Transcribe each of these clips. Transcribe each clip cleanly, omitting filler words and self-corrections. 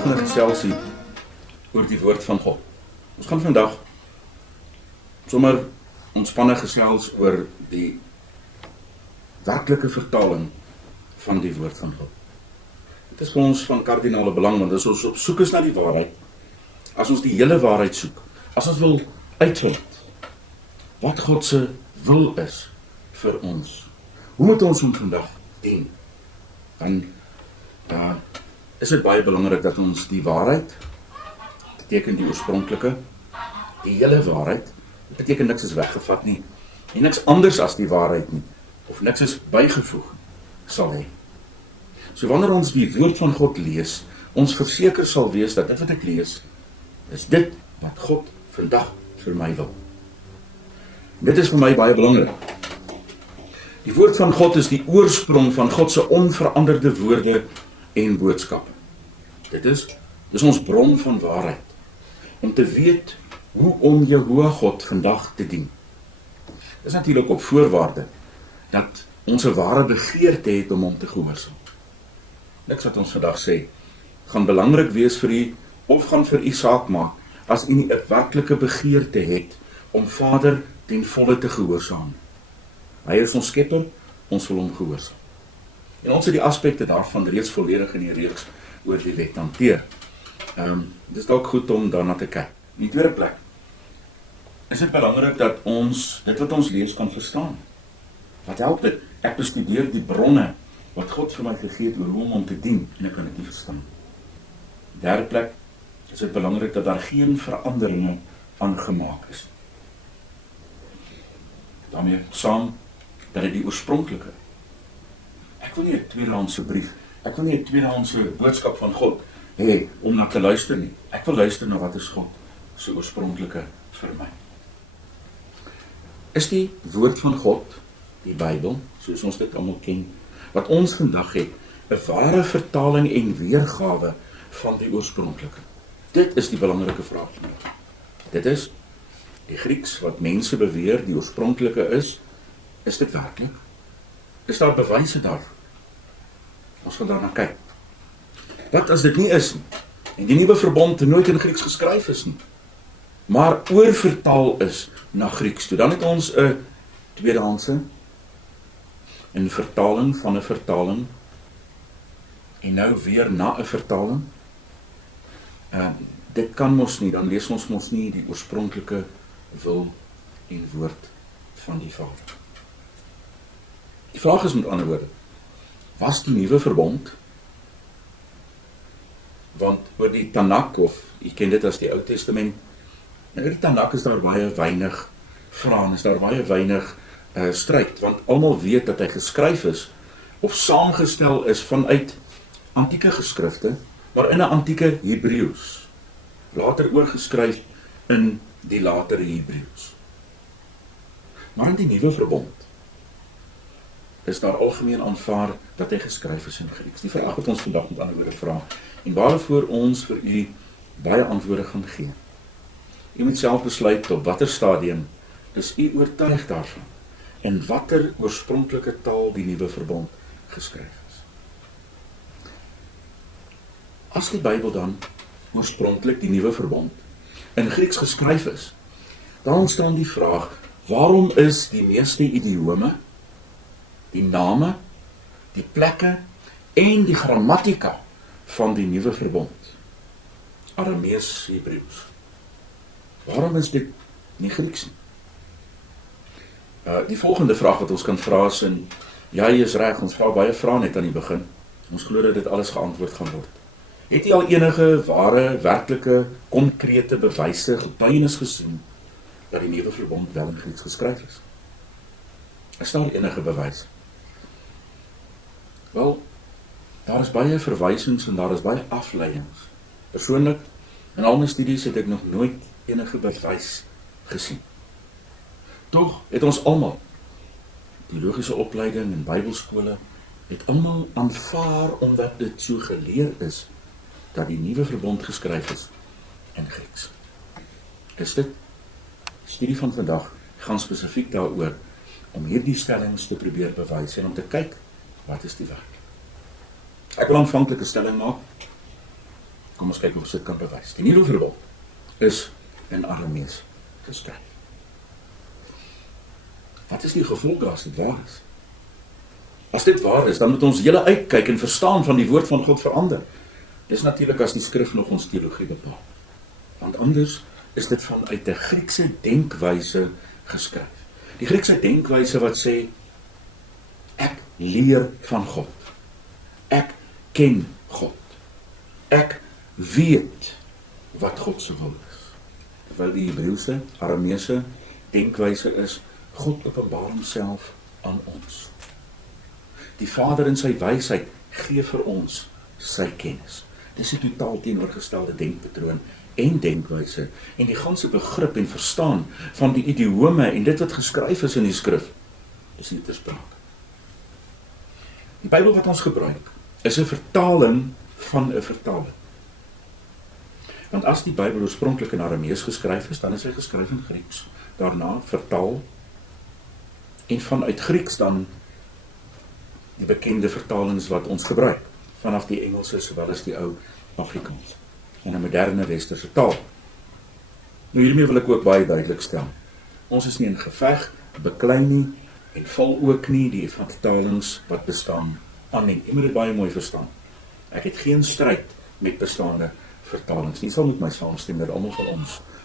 volgende geselsie oor die woord van God. Ons gaan vandag sommer ontspanne gesels oor die werklike vertaling van die woord van God. Dit is vir ons van kardinale belang, want as ons op soek is na die waarheid, as ons die hele waarheid soek, as ons wil uitvind wat God se wil is vir ons, hoe moet ons hom vandag dien? Dan is dit baie belangrik dat ons die waarheid, beteken die oorspronklike, die hele waarheid, beteken niks is weggevat nie, en niks anders as die waarheid nie, of niks is bygevoeg sal hê. So wanneer ons die woord van God lees, ons verseker sal wees dat dit wat ek lees, is dit wat God vandag vir my wil. Dit is vir my baie belangrik. Die woord van God is die oorsprong van God se onveranderde woorde en boodskappe. Dit is ons bron van waarheid, om te weet hoe om Jehovah God vandag te dien. Dit is natuurlik op voorwaarde, dat ons 'n ware begeerte het om hom te gehoorsaam. Niks wat ons vandag sê, gaan belangrik wees vir u, of gaan vir u saak maak, as u nie 'n werklike begeerte het, om Vader ten volle te gehoorsaam. Hy is ons skepper, ons wil hom gehoorsaam. En ons het die aspekte daarvan reeds volledig in die reeks oor die wet hanteer. Dit is dalk goed om daarna te kyk. In die tweede plek, is dit belangrik dat ons, dit wat ons lees, kan verstaan. Wat help dit? Ek bestudeer die bronne, wat God vir my gegee het, oor hoe om te dien, en ek kan dit nie verstaan. Derde plek, is dit belangrik dat daar geen veranderinge aangemaak is. Daarmee saam, dat dit die oorspronklike. Ek wil nie 'n tweedehandse brief, ek wil nie 'n tweedehandse boodskap van God hê, om na te luister nie. Ek wil luister na wat is God se oorspronklike vir my. Is die woord van God, die Bybel, soos ons dit almal ken, wat ons vandag het, 'n ware vertaling en weergawe van die oorspronklike? Dit is die belangrike vraag. Dit is die Grieks wat mense beweer die oorspronklike is dit werklik? Is daar bewyse daarvoor? Ons gaan daarna kyk. Wat as dit nie is nie, en die nuwe verbond nooit in Grieks geskryf is nie, maar oorvertaal is na Grieks toe, dan het ons 'n tweedehandse, 'n vertaling van 'n vertaling, en nou weer na 'n vertaling. Dit kan mos nie, dan lees ons mos nie die oorspronklike wil en woord van die Vader. Die vraag is met ander woorde, was die nuwe verbond, want oor die Tanakh, of jy ken dit as die Ou Testament, oor die Tanakh is daar baie weinig vrae, is daar baie weinig stryd, want almal weet dat hy geskryf is, of saamgestel is vanuit antieke geskrifte, maar in 'n antieke Hebreëus, later oorgeskryf in die latere Hebreëus. Maar in die nuwe verbond is daar algemeen aanvaar dat hy geskryf is in Grieks. Die vraag wat ons vandag met ander woorde vra, en waarvoor ons vir u baie antwoorde gaan gee. U moet self besluit op watter stadium is u oortuig daarvan, en watter oorspronklike taal die nuwe verbond geskryf is. As die Bybel dan oorspronklik die nuwe verbond in Grieks geskryf is, dan ontstaan die vraag, waarom is die meeste idiome, die name, die plekke en die grammatika van die nuwe verbond Aramees Hebreëus? Waarom is dit nie Grieks nie? Die volgende vraag wat ons kan vra is, en ja, jy is reg, ons vra baie vrae net aan die begin. Ons glo dat dit alles geantwoord gaan word. Het jy al enige ware, werklike, konkrete bewyse, getuienis gesien dat die nuwe verbond wel in Grieks geskryf is? Is daar enige bewys? Wel, daar is baie verwysings en daar is baie afleidings. Persoonlik, in al my studies het ek nog nooit enige bewys gesien. Tog het ons almal, teologiese opleiding en bybelskole, het almal aanvaar omdat dit so geleer is, dat die nuwe verbond geskryf is in Grieks. Is dit? Studie van vandag gaan spesifiek daaroor, om hierdie stellings te probeer bewys, en om te kyk, wat is die werk? Ek wil aanvanklik 'n stelling maak, Kom ons kyk of ons dit kan bewys. Die Nuwe Verbond is in Aramees geskryf. Wat is die gevolg as dit waar is? As dit waar is, dan moet ons hele uitkyk en verstaan van die woord van God verander. Dis natuurlik as die skrif nog ons teologie bepaal. Want anders is dit vanuit 'n Griekse denkwyse geskryf. Die Griekse denkwyse wat sê, ek leer van God. Ek ken God. Ek weet wat God se wil is. Terwyl die Hebreëse, Arameese denkwyse is, God openbaar homself aan ons. Die Vader in sy wysheid gee vir ons sy kennis. Dis 'n totaal teenoorgestelde denkpatroon en denkwyse en die ganse begrip en verstaan van die idiome en dit wat geskryf is in die skrif is nie te sprake. Die Bybel wat ons gebruik is 'n vertaling van 'n vertaling. Want as die Bybel oorspronklik in Aramees geskryf is, dan is hy geskryf in Grieks. Daarna vertaal en vanuit Grieks dan die bekende vertalings wat ons gebruik, vanaf die Engelse sowel as die ou Afrikaans, en 'n moderne westerse taal. Nou hiermee wil ek ook baie duidelik stel, ons is nie in geveg, beklei nie, en val ook nie die vertalings wat bestaan aan nie. Jy moet dit baie mooi verstaan. Ek het geen stryd met bestaande vertalings nie, sal met my saamstem dat almal van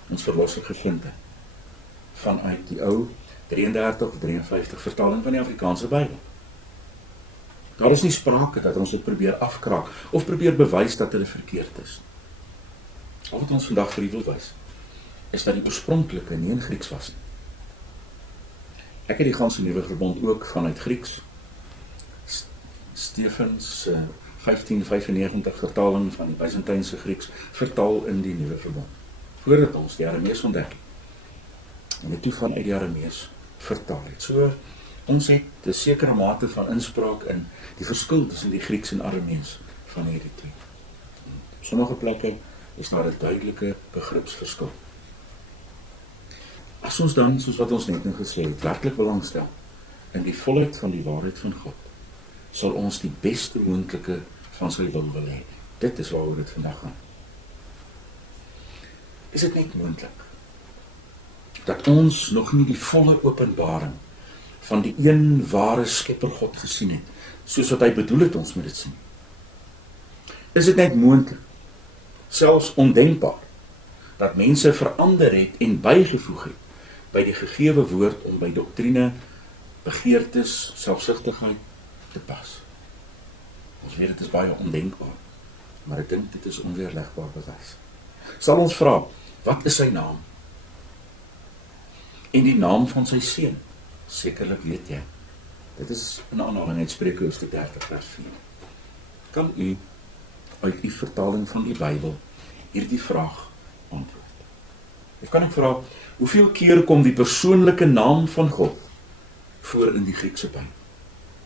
ons verlossing gevind het, vanuit die ou 33 of 53 vertaling van die Afrikaanse Bybel. Daar is nie sprake dat ons dit probeer afkraak of probeer bewys dat hulle verkeerd is. Al wat ons vandag vir u wil wys, is dat die oorspronklike nie in Grieks was nie. Ek het die ganse Nuwe Verbond ook vanuit Grieks. Stefens 1595 vertaling van die Byzantynse Grieks vertaal in die Nuwe Verbond. Voordat ons die Aramees ontdek en dit toe vanuit die Aramees vertaal het. So, ons het 'n sekere mate van inspraak in die verskil tussen die Grieks en Aramees van hierdie twee. Op sommige plekke is daar 'n duidelike begripsverskil. As ons dan, soos wat ons net nou gesê het, werklik belangstel in die volheid van die waarheid van God, sal ons die beste moontlike van sy wil hê. Dit is waaroor dit vandag gaan. Is dit net moontlik dat ons nog nie die volle openbaring van die een ware Skepper God gesien het, soos wat hy bedoel het ons moet dit sien? Is dit net moontlik, selfs ondenkbaar, dat mense verander het en bygevoeg het by die gegewe woord om by doktrine, begeertes, selfsugtigheid te pas? Ons weet dit is baie ondenkbaar, maar ek dink dit is onweerlegbaar bewys. Sal ons vra, wat is sy naam? En die naam van sy seun? Sekerlik weet jy. Dit is 'n aanhaling uit Spreuke hoofstuk 30 vers 4. Kan u uit die vertaling van die Bybel hierdie vraag antwoord? Ek kan ek vra, hoeveel keer kom die persoonlike naam van God voor in die Griekse Bybel?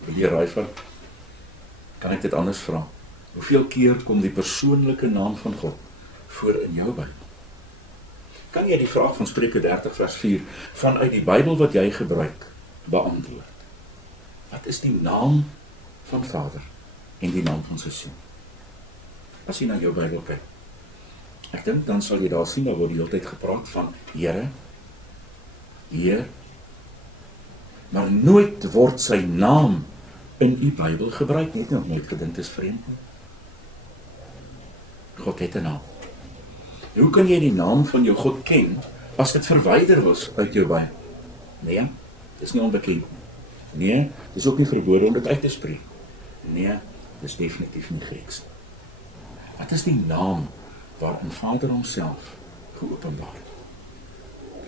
Wil jy raai van? Kan ek dit anders vra? Hoeveel keer kom die persoonlike naam van God voor in jou Bybel? Kan jy die vraag van Spreuke 30 vers 4 vanuit die Bybel wat jy gebruik beantwoord? Wat is die naam van Vader en die naam van sy seun? As jy na jou Bybel kyk, ek dink dan sal jy daar sien, daar word die hele tyd gepraat van Here, Heer, maar nooit word sy naam in u Bybel gebruik, nie, nog nooit gedink is vreemd nie. God het 'n naam. Hoe kan jy die naam van jou God ken, as dit verwyder was uit jou Bybel? Nee, dis nie onbekend nie. Nee, dis ook nie verbode om dit uit te spreek. Nee, dis definitief nie Grieks. Wat is die naam waarin Vader homself geopenbaar het?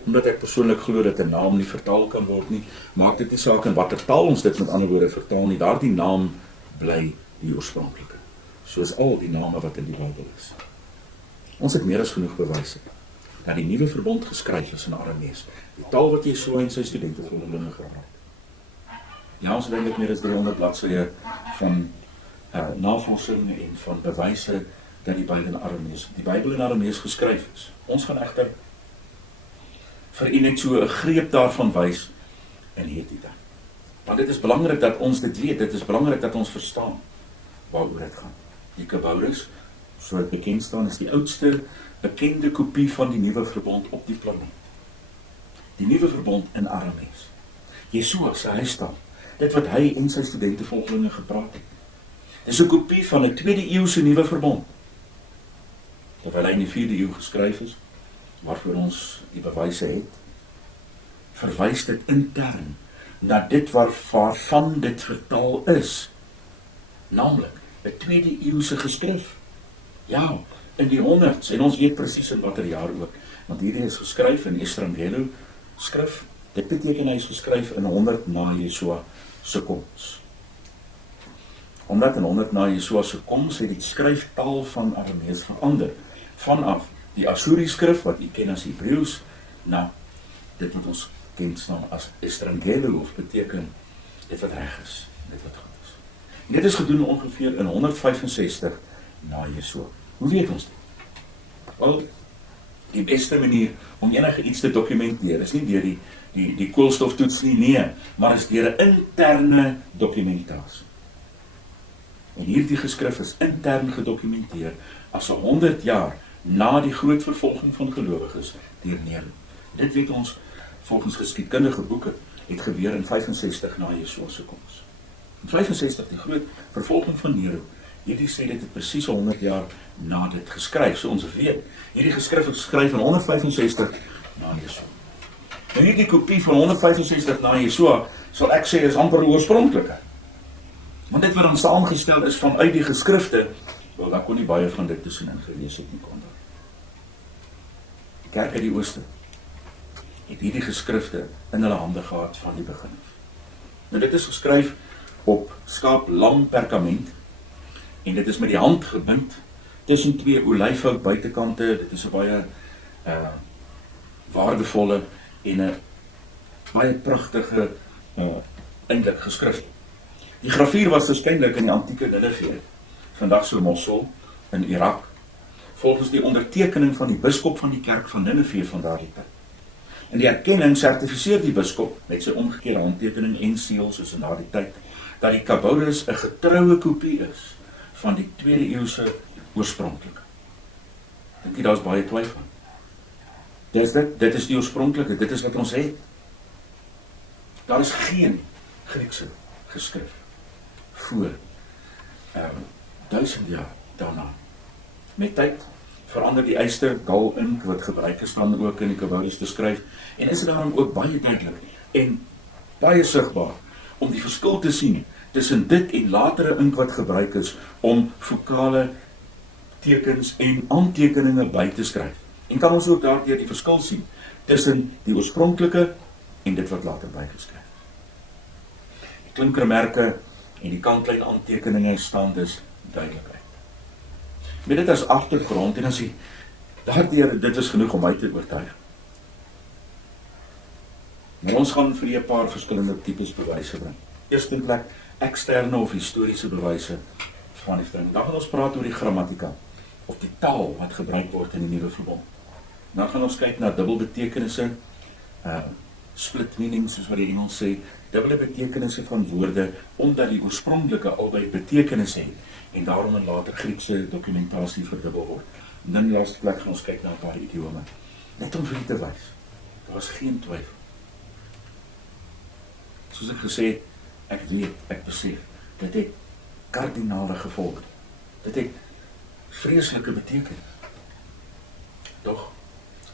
Omdat ek persoonlik glo dat 'n naam nie vertaal kan word nie, maak dit nie saak in watter taal ons dit met ander woorde vertaal nie, daardie naam bly die oorspronklike, soos al die name wat in die Bybel is. Ons het meer as genoeg bewyse dat die Nuwe Verbond geskryf is in Aramees, die taal wat Yeshua en sy studente vir hulle gebruik. Ja, ons het meer as 300 bladsye van navorsing en van bewyse dat die Bybel in Aramees geskryf is. Ons gaan egter vir u net so 'n greep daarvan wys in hierdie dag. Want dit is belangrik dat ons dit weet, dit is belangrik dat ons verstaan waaroor dit gaan. Die Kabouris, so het bekend staan, is die oudste bekende kopie van die Nuwe Verbond op die planeet. Die Nuwe Verbond in Aramees. Yeshua se huistaal, dit wat hy en sy studente volgelinge gepraat het. Dis 'n kopie van 'n 2de eeuse Nuwe Verbond. Terwyl hy in die 4de eeu geskryf is, waarvoor ons die bewyse het, verwys dit intern na dit waarvan dit vertaal is, naamlik 'n 2de eeuse geskrif. Ja, in die 100s, en ons weet presies in watter jaar ook, want hierdie is geskryf in Estrangelo skrif. Dit beteken hy is geskryf in 100 na Yeshua se koms. Omdat in 100 na Yeshua se koms het die skryftaal van Aramees verander, vanaf die Assuriese skrif wat u ken as Hebreeus, na dit wat ons ken staan as Estrangelo, of beteken dit wat reg is, dit wat goed is. En dit is gedoen ongeveer in 165 na Yeshua. Hoe weet ons dit? Wel, die beste manier om enige iets te dokumenteer is nie deur die koolstoftoets nie, nee, maar is deur 'n interne dokumentasie. En hierdie geskrif is intern gedokumenteer as 100 jaar na die groot vervolging van gelowiges deur Nero. Dit weet ons volgens geskiedkundige boeke het gebeur in 65 na Yeshua se koms. In 65 die groot vervolging van Nero. Hierdie sê dit het presies 100 jaar na dit geskryf. So ons weet, hierdie geskrif is geskryf in 165 na Yeshua. En hierdie kopie van 165 na Yeshua, sal ek sê, is amper oorspronklike. Want dit wat dan saamgestel is vanuit die geskrifte, wel, daar kon nie baie van dit tussenin gewees het nie kon daar. Die kerk uit die ooste het hierdie geskrifte in hulle hande gehad van die begin. Nou dit is geskryf op skaap-lam perkament, en dit is met die hand gebind tussen 2 olyfhout buitekante. Dit is 'n baie waardevolle en 'n baie pragtige eintlik geskrif. Die grafuur was waarskynlik in die antieke Nineve, vandag so Mosul in Irak, volgens die ondertekening van die biskop van die kerk van Nineve van daardie tyd. En die erkenning sertifiseer die biskop met sy omgekeerde handtekening en seël soos in daardie tyd, dat die Kaboulis 'n getroue kopie is van die 2de eeuse oorspronklike. Dink jy, daar is baie twyfel. Dit is die oorspronklike, dit is wat ons het. Daar is geen Griekse geskrif voor 1000 jaar daarna. Met tyd verander die yster, gal ink wat gebruik is dan ook in die Kaboulis te skryf, en is dit daarom ook baie duidelik en baie sigbaar om die verskil te sien tussen dit en latere ink wat gebruik is om vokale tekens en aantekeninge by te skryf. En kan ons ook daardeur die verskil sien tussen die oorspronklike en dit wat later bygeskryf is. Die klinkermerke en die kantlyn aantekeninge staan dus duidelik uit. Met dit as agtergrond, en as jy daardeur, dit is genoeg om my te oortuig. Maar ons gaan vir 'n paar verskillende tipes bewyse bring. Eerstens eksterne of historiese bewyse van die ding. Dan gaan ons praat oor die grammatika, of die taal wat gebruik word in die Nuwe Verbond. Dan gaan ons kyk na dubbelbetekenisse, split meanings, soos wat die Engels sê, dubbele betekenisse van woorde, omdat die oorspronklike albei betekenis het, en daarom in later Griekse dokumentasie verdubbel word. En dan die laaste plek gaan ons kyk na 'n paar idiome. Net om vir u te wys, daar was geen twyfel. Soos ek gesê het, ek weet, ek besef, dit het kardinale gevolge. Dit het vreeslike betekenis. Doch,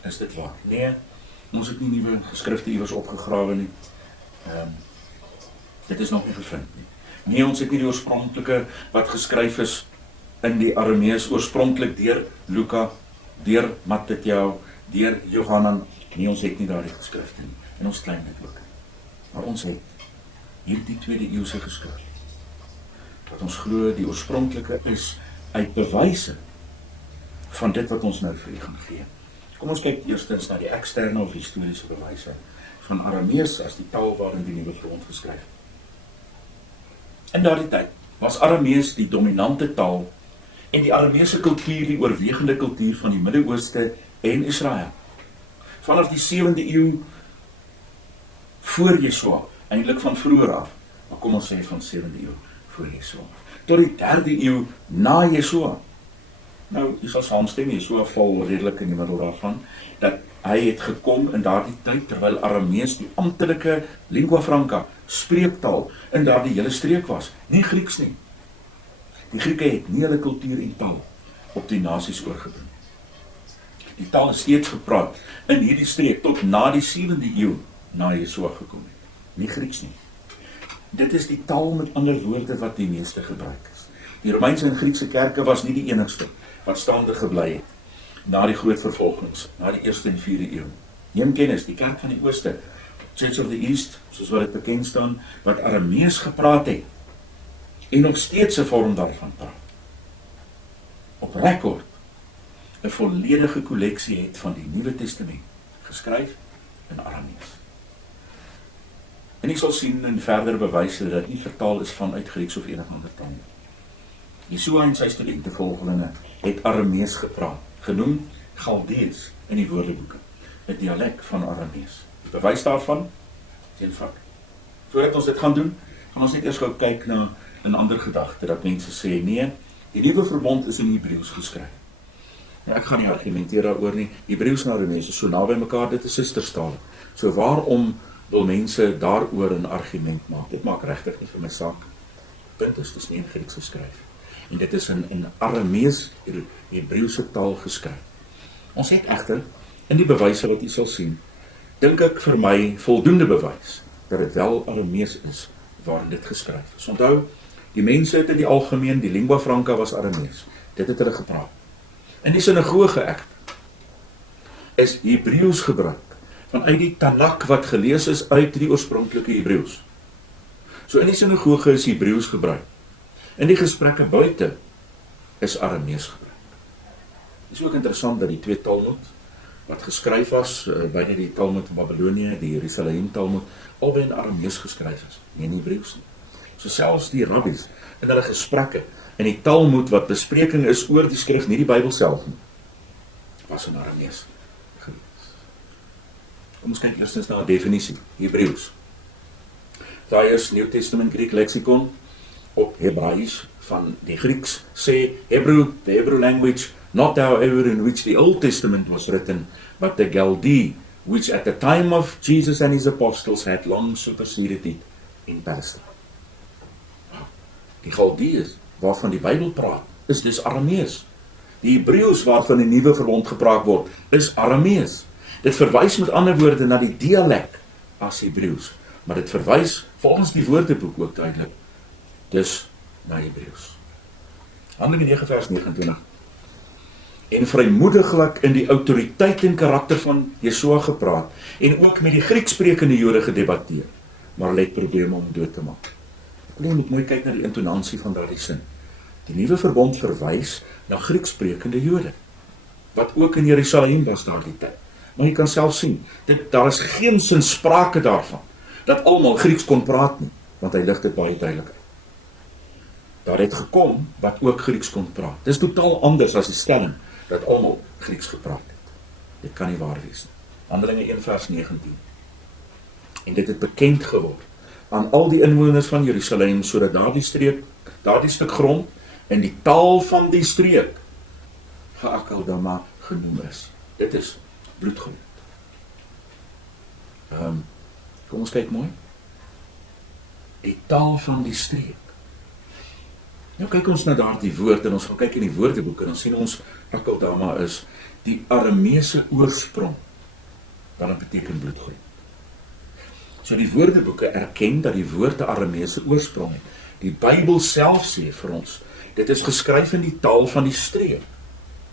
is dit waar? Nee, ons het nie nuwe geskrifte iewers opgegrawe nie. Dit is nog nie gevind nie. Nee, ons het nie die oorspronklike wat geskryf is in die Aramees, oorspronklik deur Luka, deur Matthew, deur Johanan. Nee, ons het nie daardie geskrifte nie. En ons klein dit ook. Maar ons het hierdie 2de eeuse geskrif. Wat ons glo die oorspronklike is uit bewyse van dit wat ons nou vir u gaan gee. Kom ons kyk eerstens na die eksterne of historiese bewyse van Aramees as die taal waarin die Nuwe Verbond geskryf. In daardie tyd was Aramees die dominante taal en die Arameese kultuur die oorwegende kultuur van die Midde-Ooste en Israel. Vanaf die 7de eeu voor Yeshua, eintlik van vroeër af, maar kom ons sê van 7de eeu voor Yeshua, tot die 3de eeu na Yeshua, Nou, jy sal saamstem, Jesua val redelik in die middel daarvan, dat hy het gekom in daardie tyd, terwyl Aramees die amptelike lingua franca, spreektaal, in daardie hele streek was. Nie Grieks nie. Die Grieke het nie hulle kultuur en taal op die nasies oorgebring. Die taal is steeds gepraat in hierdie streek tot na die 7de eeu na Jesua gekom het. Nie Grieks nie. Dit is die taal met ander woorde wat die meeste gebruik is. Die Romeinse en Griekse kerke was nie die enigste wat staande gebly het na die groot vervolgings, na die 1ste en 4de eeu. Neem kennis, die kerk van die Ooste, Church of the East, soos wat dit bekend staan, wat Aramees gepraat het en nog steeds 'n vorm daarvan praat. Op rekord 'n volledige kolleksie het van die Nuwe Testament geskryf in Aramees. En ek sal sien in verdere bewyse dat dit nie vertaal is vanuit Grieks of enige ander taal nie. Jesua en sy studente volgelinge het Aramees gepraat, genoem Galdees in die woordeboeke, 'n dialek van Aramees. Die bewys daarvan is eenvoudig. Voordat ons dit gaan doen, gaan ons net eers gou kyk na 'n ander gedagte, dat mense sê, nee, die Nuwe Verbond is in Hebreëus geskryf. Ja, ek gaan nie argumenteer daaroor nie. Hebreëus en Aramees is so naby mekaar, dit is sustertale. So waarom wil mense daaroor 'n argument maak? Dit maak regtig nie vir my saak. Punt is, dit is nie in Grieks geskryf. En dit is in Aramees, Hebreëse taal geskryf. Ons het egter, in die bewyse wat u sal sien, dink ek vir my voldoende bewys, dat dit wel Aramees is, waarin dit geskryf is. Onthou, die mense het in die algemeen, die lingua franca was Aramees. Dit het hulle gepraat. In die sinagoge ek, is Hebreëus gebruik, vanuit die Tanakh wat gelees is uit die oorspronklike Hebreëus. So in die sinagoge is Hebreëus gebruik. In die gesprekke buite is Aramees gebruik. Het is ook interessant dat die twee Talmud, wat geskryf was, beide die Talmud van Babylonië, die Jerusalem Talmud, albei in Aramees geskryf is, nie in Hebreëus nie. So selfs die rabbies, in hulle gesprekke, en die Talmud wat bespreking is oor die skrif, nie die Bybel self nie, was in Aramees gewees. Kom ons kyk eerstens na 'n definisie, Hebreëus. Daar is New Testament Greek lexicon, op Hebraïs van die Grieks, sê Hebrew, the Hebrew language, not however in which the Old Testament was written, but the Chaldee, which at the time of Jesus and his apostles had long superseded it in Palestine. Die Chaldees, waarvan die Bybel praat, is dus Aramees. Die Hebreëus waarvan die Nuwe Verbond gepraat word, is Aramees. Dit verwys met ander woorde na die dialek as Hebreëus, maar dit verwys volgens die Woordeboek ook duidelik dus na Hebreëus. Handelinge 9 vers 29. En vrymoediglik in die autoriteit en karakter van Jesua gepraat, en ook met die Grieksprekende Jode gedebatteer, maar hulle het probleme om dood te maak. Ek moet mooi kyk na die intonasie van daardie sin. Die Nuwe Verbond verwys na Grieksprekende Jode, wat ook in Jerusalem was daardie tyd. Maar jy kan self sien, daar is geen sin sprake daarvan, dat almal Grieks kon praat nie, want hy lig dit baie duidelik uit. Daar het gekom wat ook Grieks kon praat. Dit is totaal anders as die stelling dat almal Grieks gepraat het. Dit kan nie waar wees nie. Handelinge 1 vers 19. En dit het bekend geword aan al die inwoners van Jerusalem, sodat daardie stuk grond in die taal van die streek Ha'akeldama genoem is. Dit is bloedgrond. Kom ons kyk mooi. Die taal van die streek. Nou kyk ons na daardie woord, en ons gaan kyk in die woordeboek, en dan sien ons, Akeldama is die Arameese oorsprong, dan beteken bloedgrond. So die woordeboeke erken dat die woord 'n Arameese oorsprong het. Die Bybel self sê vir ons, dit is geskryf in die taal van die streek.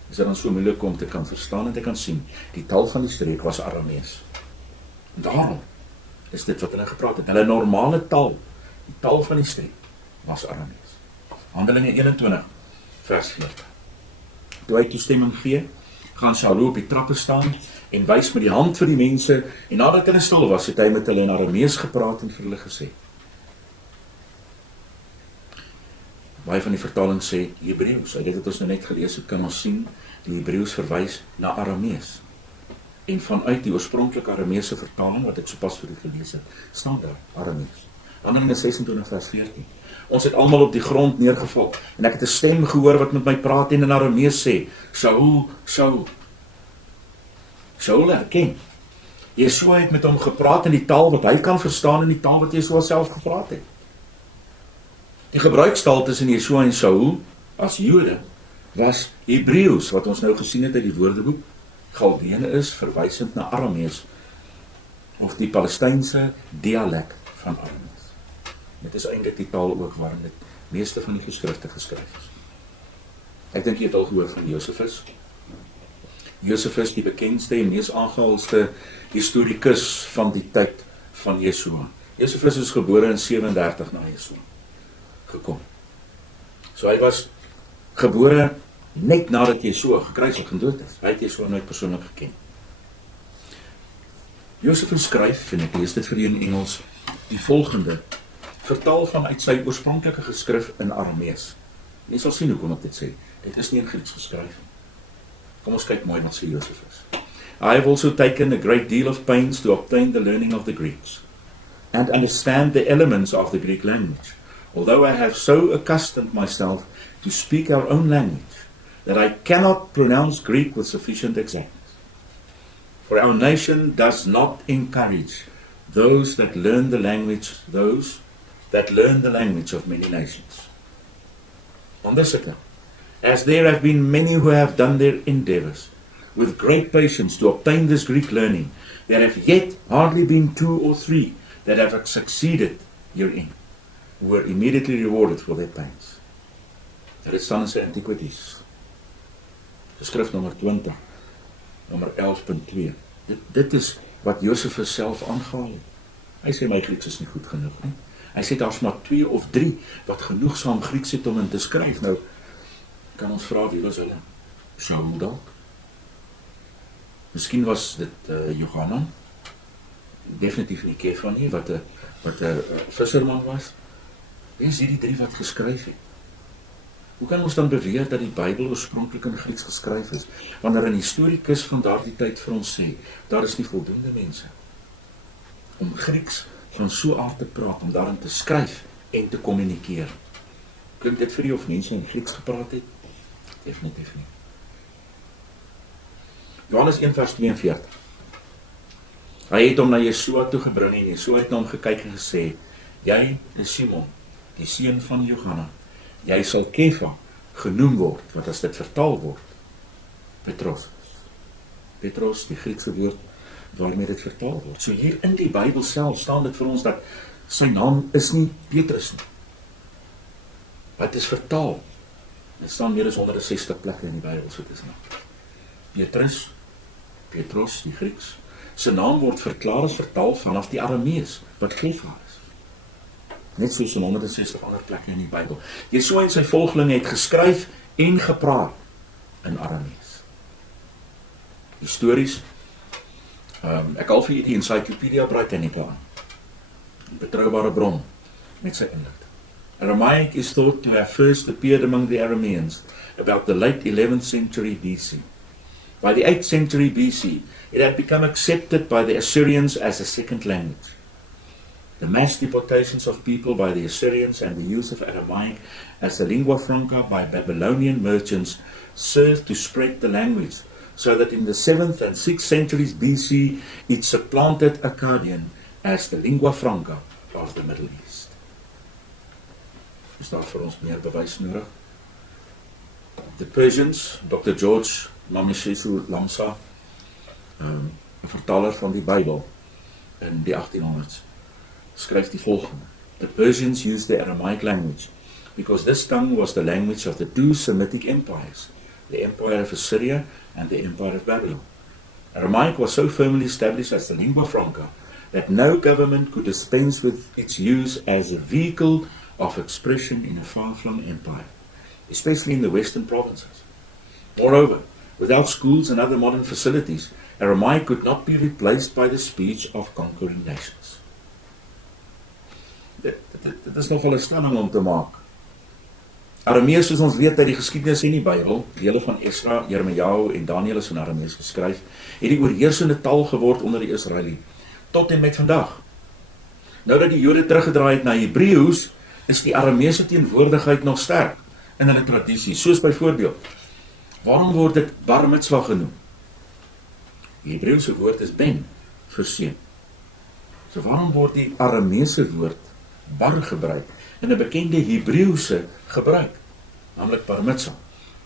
Is dit dan so moeilik om te kan verstaan en te kan sien, die taal van die streek was Aramees. En daarom is dit wat hulle gepraat het. Hulle normale taal, die taal van die streek, was Aramees. Handelinge 21, vers 40. Toe hy toestemming gee, gaan Saulus op die trappe staan en wys met die hand vir die mense, en nadat hulle stil was, het hy met hulle in Aramees gepraat en vir hulle gesê. Baie van die vertaling sê Hebreëus. Dit het ons nou net gelees, het kan ons sien, die Hebreëus verwys na Aramees. En vanuit die oorspronklike Arameese vertaling, wat ek sopas vir u gelees het, staan daar Aramees. Handelinge 26 vers 14. Ons het almal op die grond neergeval, en ek het 'n stem gehoor wat met my praat en in Aramees sê, Saul, Saul. Saul herken. Jesua het met hom gepraat in die taal wat hy kan verstaan, in die taal wat Jesua self gepraat het. Die gebruikstaal tussen Jesua en Saul, as Jode, was Hebreeus, wat ons nou gesien het uit die woordeboek. Galdeene is verwysend na Aramees, of die Palestynse dialek van Aramees. Dit is eintlik die taal ook waarin dit meeste van die geskrifte geskryf is. Ek dink jy het al gehoor van Josefus. Josefus, die bekendste en mees aangehaalste historikus van die tyd van Jesua. Josefus is gebore in 37 na Jesua gekom. So hy was gebore net nadat Jesua gekruisig en dood is. Hy het Jesua nooit persoonlik geken. Josefus skryf, en ek lees dit vir julle in Engels, die volgende, vertaal vanuit sy oorspronklike geskrif in Aramees. Jy sal sien hoekom ek dit sê. Dit is nie in Grieks geskryf. Kom ons kyk mooi wat sê Josefus. I have also taken a great deal of pains to obtain the learning of the Greeks and understand the elements of the Greek language, although I have so accustomed myself to speak our own language that I cannot pronounce Greek with sufficient exactness. For our nation does not encourage those that learn the language of many nations. On this account, as there have been many who have done their endeavors with great patience to obtain this Greek learning, there have yet hardly been 2 or 3 that have succeeded herein, who were immediately rewarded for their pains. Dit is dan in sy Antiquities, geskrif nommer 20, nommer 11.2. Dit is wat Josefus self aangehaal het. Hy sê my Grieks is nie goed genoeg nie. Hy sê daar's maar 2 of 3 wat genoegsaam Grieks het om in te skryf. Nou kan ons vra wie was hulle? Saul dalk? Miskien was dit Johanna, definitief nie Kefa nie, wat 'n visserman was. Wie is die 3 wat geskryf het? Hoe kan ons dan beweer dat die Bybel oorspronklik in Grieks geskryf is, wanneer 'n historikus van daardie tyd vir ons sê, daar is nie voldoende mense om Grieks van so aard te praat, om daarin te skryf en te kommunikeer? Klink dit vir u of mense in Grieks gepraat het? Definitief nie. Johannes 1 vers 42. Hy het hom na Jesua toe gebring en Jesua het na hom gekyk en gesê, jy is Simon, die seun van Johanna. Jy sal Kefa genoem word, wat as dit vertaal word, Petros. Petros, die Griekse woord waarmee dit vertaal word. So hier in die Bybel self staan dit vir ons dat sy naam is nie Petrus nie. Wat is vertaal? Dit staan meer as 160 plekke in die Bybel, so dit is nou. Petros, die Grieks, sy naam word verklaar as vertaal vanaf die Aramees, wat Kefa is. Net soos in 160 ander plekke in die Bybel. Jesua en sy volgelinge het geskryf en gepraat in Aramees. Histories, ek al vir die Encyclopedia Britannica aan, 'n betroubare bron met sy inligting. Aramaic is thought to have first appeared among the Arameans about the late 11th century BC. By the 8th century BC, it had become accepted by the Assyrians as a second language. The mass deportations of people by the Assyrians and the use of Aramaic as a lingua franca by Babylonian merchants served to spread the language, so that in the 7th and 6th centuries BC, it supplanted Akkadian as the lingua franca of the Middle East. Is daar vir ons meer bewys nodig? The Persians, Dr. George Mameshesu Lamsa, 'n vertaler van die Bybel in die 1800s, skryf die volgende. The Persians used the Aramaic language because this tongue was the language of the 2 Semitic empires, the empire of Assyria and the empire of Babylon. Aramaic was so firmly established as the lingua franca that no government could dispense with its use as a vehicle of expression in a far-flung empire, especially in the western provinces. Moreover, without schools and other modern facilities, Aramaic could not be replaced by the speech of conquering nations. Dit is nogal 'n stelling om te maak. Aramees, soos ons weet uit die geskiedenis in die Bybel, dele van Esra, Jeremiah en Daniël is in Aramees geskryf, het die oorheersende taal geword onder die Israeliete, tot en met vandag. Nou dat die Jode teruggedraai het na Hebreëus, is die Arameese teenwoordigheid nog sterk in hulle tradisie, soos byvoorbeeld, waarom word dit bar mitzwa genoem? Die Hebreëse woord is ben, vir seun. So waarom word die Arameese woord bar gebruik in 'n bekende Hebreëse gebruik, naamlik bar mitzwa,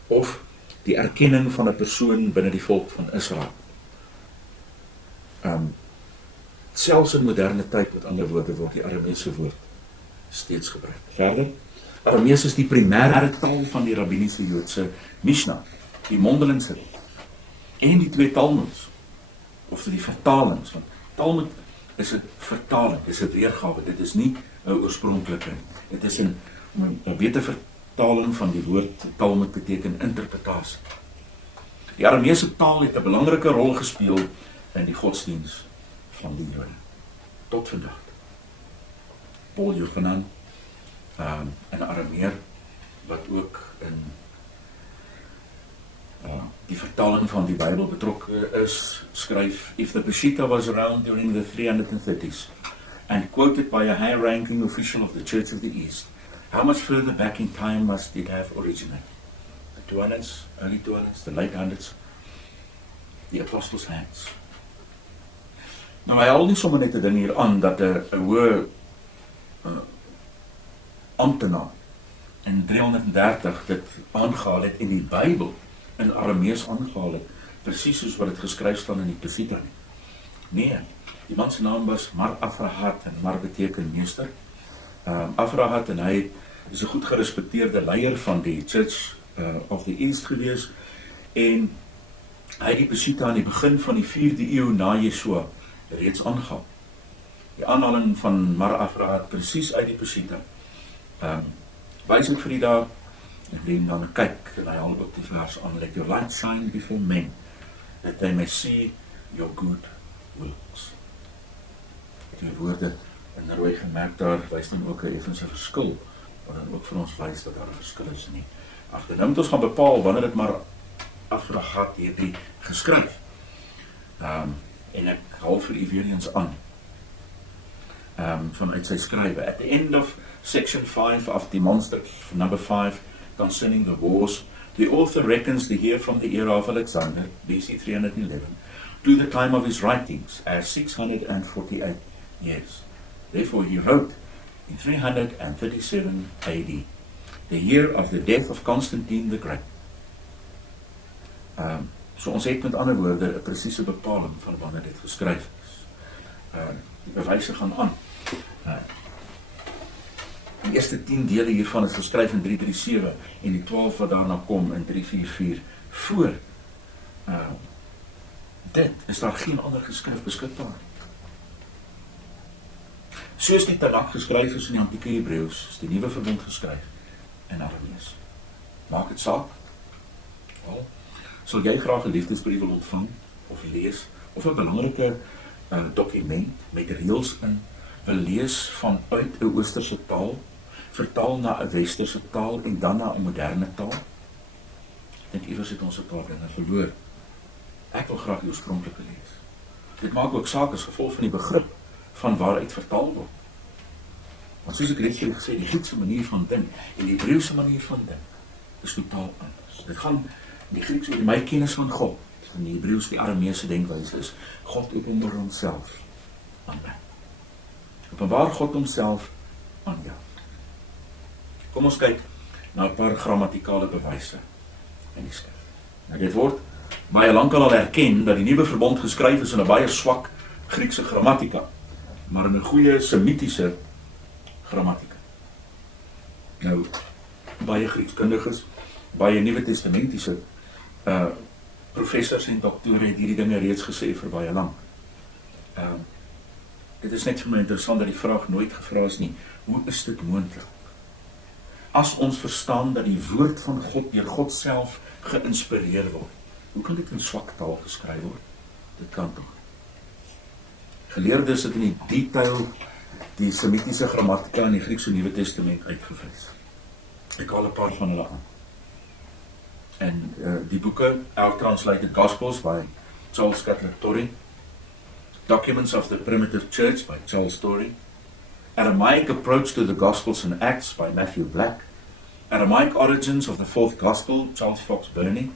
of die erkenning van 'n persoon binne die volk van Israel? Selfs in moderne tyd, met ander woorde, word die Arameese woord steeds gebruik. Verder, Aramees is die primêre taal van die rabbiniese Joodse Mishnah, die mondelingse en die twee Talmuds, of die vertalings. Want Talmud is 'n vertaling, is 'n weergawe, dit is nie 'n oorspronklike nie. Dit is 'n beter vertaling van die woord Talmud beteken interpretasie. Die Arameese taal het 'n belangrike rol gespeel in die godsdiens van die Jode, tot vandag. Paul Johanan, 'n Arameer, wat ook in die vertaling van die Bybel betrokke is, skryf, "If the Peshitta was around during the 330s and quoted by a high-ranking official of the Church of the East, how much further back in time must it have originated? The 200s, early 200s, the late 100s, the Apostles' hands." Nou, hy haal nie sommer net 'n ding hier aan dat 'n hoë amptenaar in 330 dit aangehaal het en die Bybel in Aramees aangehaal het, presies soos wat dit geskryf staan in die Peshitta nie. Nee, die man se naam was Mar Aphrahat, en Mar beteken meester. Aphrahat, en hy is 'n goed gerespekteerde leier van die Church of the East gewees, en hy het die Peshitta aan die begin van die 4de eeu na Yeshua reeds aangehaal. Die aanhaling van Mar Aphrahat presies uit die Peshitta wys ek vir die daar, en wie dan kyk, en hy haal ook die vers aan, "Let your light shine before men, that they may see your good works." Die woorde in rooi gemerk daar, wys dan ook 'n effense verskil, wat dan ook vir ons wys dat daar 'n verskil is nie. Nou moet ons gaan bepaal wanneer dit maar Aphrahat hierdie geskryf. En ek haal vir u weer eens aan, vanuit sy skrywe. At the end of section 5 of demonstrative number 5 concerning the wars, the author reckons the year from the era of Alexander, BC 311, to the time of his writings as 648 years. Therefore he wrote in 337 AD, the year of the death of Constantine the Great. So ons het met ander woorde 'n presiese bepaling van wanneer dit geskryf is. Die bewyse gaan aan. Die eerste 10 dele hiervan is geskryf in 337 en die 12 wat daarna kom in 344 voor dit is daar geen ander geskrif beskikbaar. Soos die Tanakh geskryf is in die antieke Hebreëus, is die Nuwe Verbond geskryf in Aramees. Maak dit saak? Wel, sal jy graag 'n liefdesbrief wil ontvang of lees of 'n belangrike dokument met reëls in wil lees vanuit 'n Oosterse taal, vertaal na 'n Westerse taal en dan na 'n moderne taal? Ek dink iewers het ons 'n paar dinge verloor. Ek wil graag die oorspronklike lees. Dit maak ook saak as gevolg van die begrip van waaruit vertaal word. Want soos ek reeds gesê, die Griekse manier van dink en die Hebreëse manier van dink is totaal anders. Dit gaan die Grieks oor my kennis van God, en die Hebreëus die Arameese denkwyse is God openbaar homself aan my. Openbaar God homself aan jou. Kom ons kyk na 'n paar grammatikale bewyse in die skrif. Nou dit word baie lankal al erken dat die Nuwe Verbond geskryf is in 'n baie swak Griekse grammatika, maar in 'n goeie Semitiese grammatika. Nou, baie Griekskundiges, baie Nuwe Testamentiese professors en doktore het hierdie dinge reeds gesê vir baie lank. Dit is net vir my interessant dat die vraag nooit gevra is nie, hoe is dit moontlik? As ons verstaan dat die woord van God deur God self geïnspireer word, hoe kan dit in swak taal geskryf word? Dit kan tog. Geleerdes het in die detail die Semitiese grammatika in die Griekse Nuwe Testament uitgewys. Ek haal 'n paar van hulle aan. En die boeke, Our Translated Gospels by Charles Cutler Torrey, Documents of the Primitive Church by Charles Torrey, Aramaic Approach to the Gospels and Acts by Matthew Black, Aramaic Origins of the Fourth Gospel, Charles Fox Burney,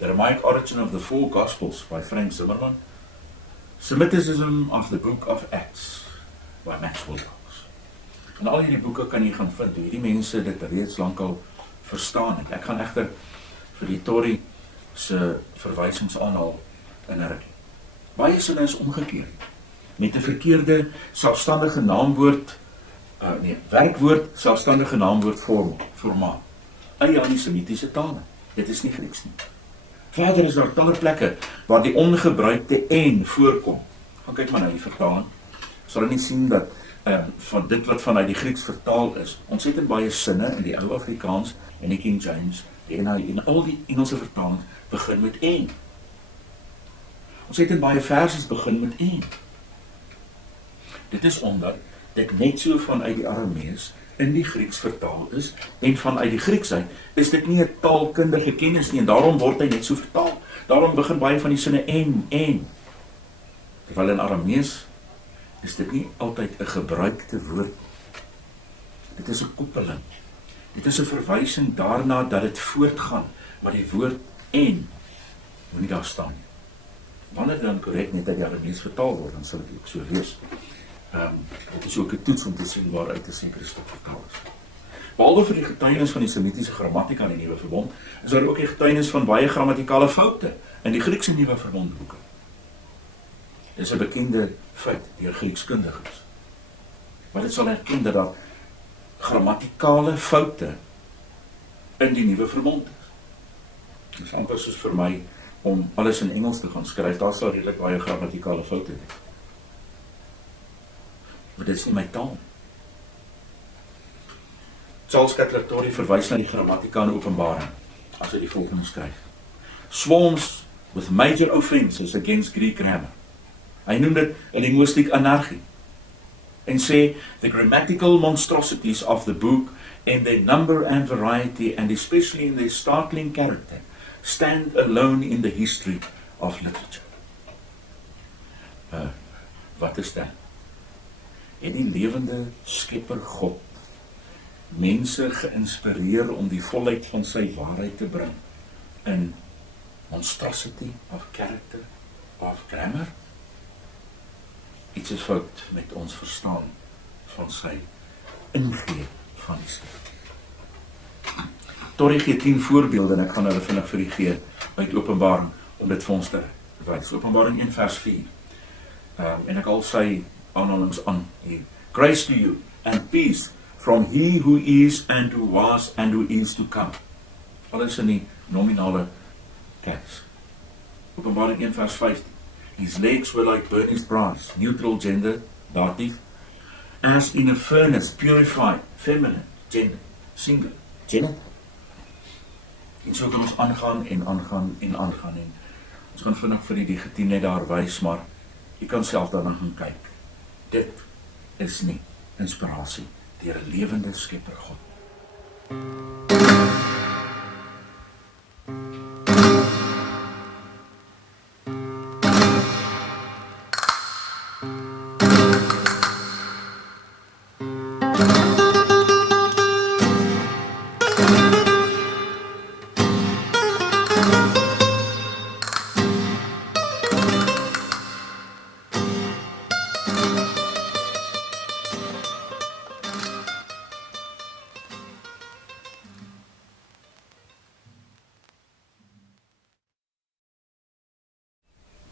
The Aramaic Origin of the Four Gospels by Frank Zimmerman, Semitism of the Book of Acts by Max Wilcox. En al hierdie boeke kan jy gaan vind, hierdie mense dit reeds lank al verstaan het. Ek gaan egter vir die Tory se verwysings aanhaal in 'n rukkie. Baie sinne is omgekeerd. Met 'n verkeerde selfstandige naamwoord, werkwoord, selfstandige naamwoord formaat. Eie aan die Semitiese tale. Dit is nie Grieks nie. Verder is daar talle plekke waar die ongebruikte en voorkom. Gaan kyk maar na die vertaling. Sal nie sien dat van dit wat vanuit die Grieks vertaal is, ontsettend baie sinne in die ou Afrikaans en die King James en al die Engelse vertalings begin met en. Ontsettend baie versies begin met en. Dit is omdat dit net so vanuit die Aramees in die Grieks vertaal is, en vanuit die Grieks uit is dit nie 'n taalkundige kennis nie, en daarom word hy net so vertaal. Daarom begin baie van die sinne en. Terwyl in Aramees is dit nie altyd 'n gebruikte woord. Dit is 'n koppeling. Dit is 'n verwysing daarna dat dit voortgaan, maar die woord en moet nie daar staan nie. Wanneer dan korrek net uit die Aramees vertaal word, dan sal dit ook so wees. Dit is ook 'n toets om te sien waaruit 'n sekere stuk vertaal is. Behalwe vir die getuienis van die Semitiese grammatika in die Nuwe Verbond, is daar ook die getuienis van baie grammatikale foute in die Griekse Nuwe Verbondboeke. Dit is 'n bekende feit deur Griekskundiges. Maar dit sal erken dat daar grammatikale foute in die Nuwe Verbond is. Dit is amper soos vir my om alles in Engels te gaan skryf, daar sal redelik baie grammatikale foute wees. Maar dit is nie my taal. Charles Cutler Torrey verwys na die grammatika in Openbaring, as hy die volgende skryf. Swarms with major offenses against Greek grammar. Hy noem dit 'n linguistic anarchy. En sê, the grammatical monstrosities of the book and their number and variety, and especially in their startling character, stand alone in the history of literature. Wat is dit? En die lewende skepper God mense geïnspireer om die volheid van sy waarheid te bring in monstrosity of character of grammar. Iets is fout met ons verstaan van sy ingee van die skrif. Torrey gee 10 voorbeelde en ek gaan hulle vinnig vir u gee uit Openbaring om dit vir ons te wys. Openbaring 1 vers 4. En ek al sy aanhalings aan hier. Grace to you and peace from he who is and who was and who is to come. Alles in die nominale teks. Openbaring 1 vers 15. His legs were like burnished brass, neutral gender, dative, as in a furnace, purified, feminine, gender, singular, gender. En so kan ons aangaan en aangaan en aangaan. En ons gaan vinnig vir die digetien net daar wys, maar jy kan self daarna gaan kyk. Dit is nie inspirasie deur 'n lewende skepper God.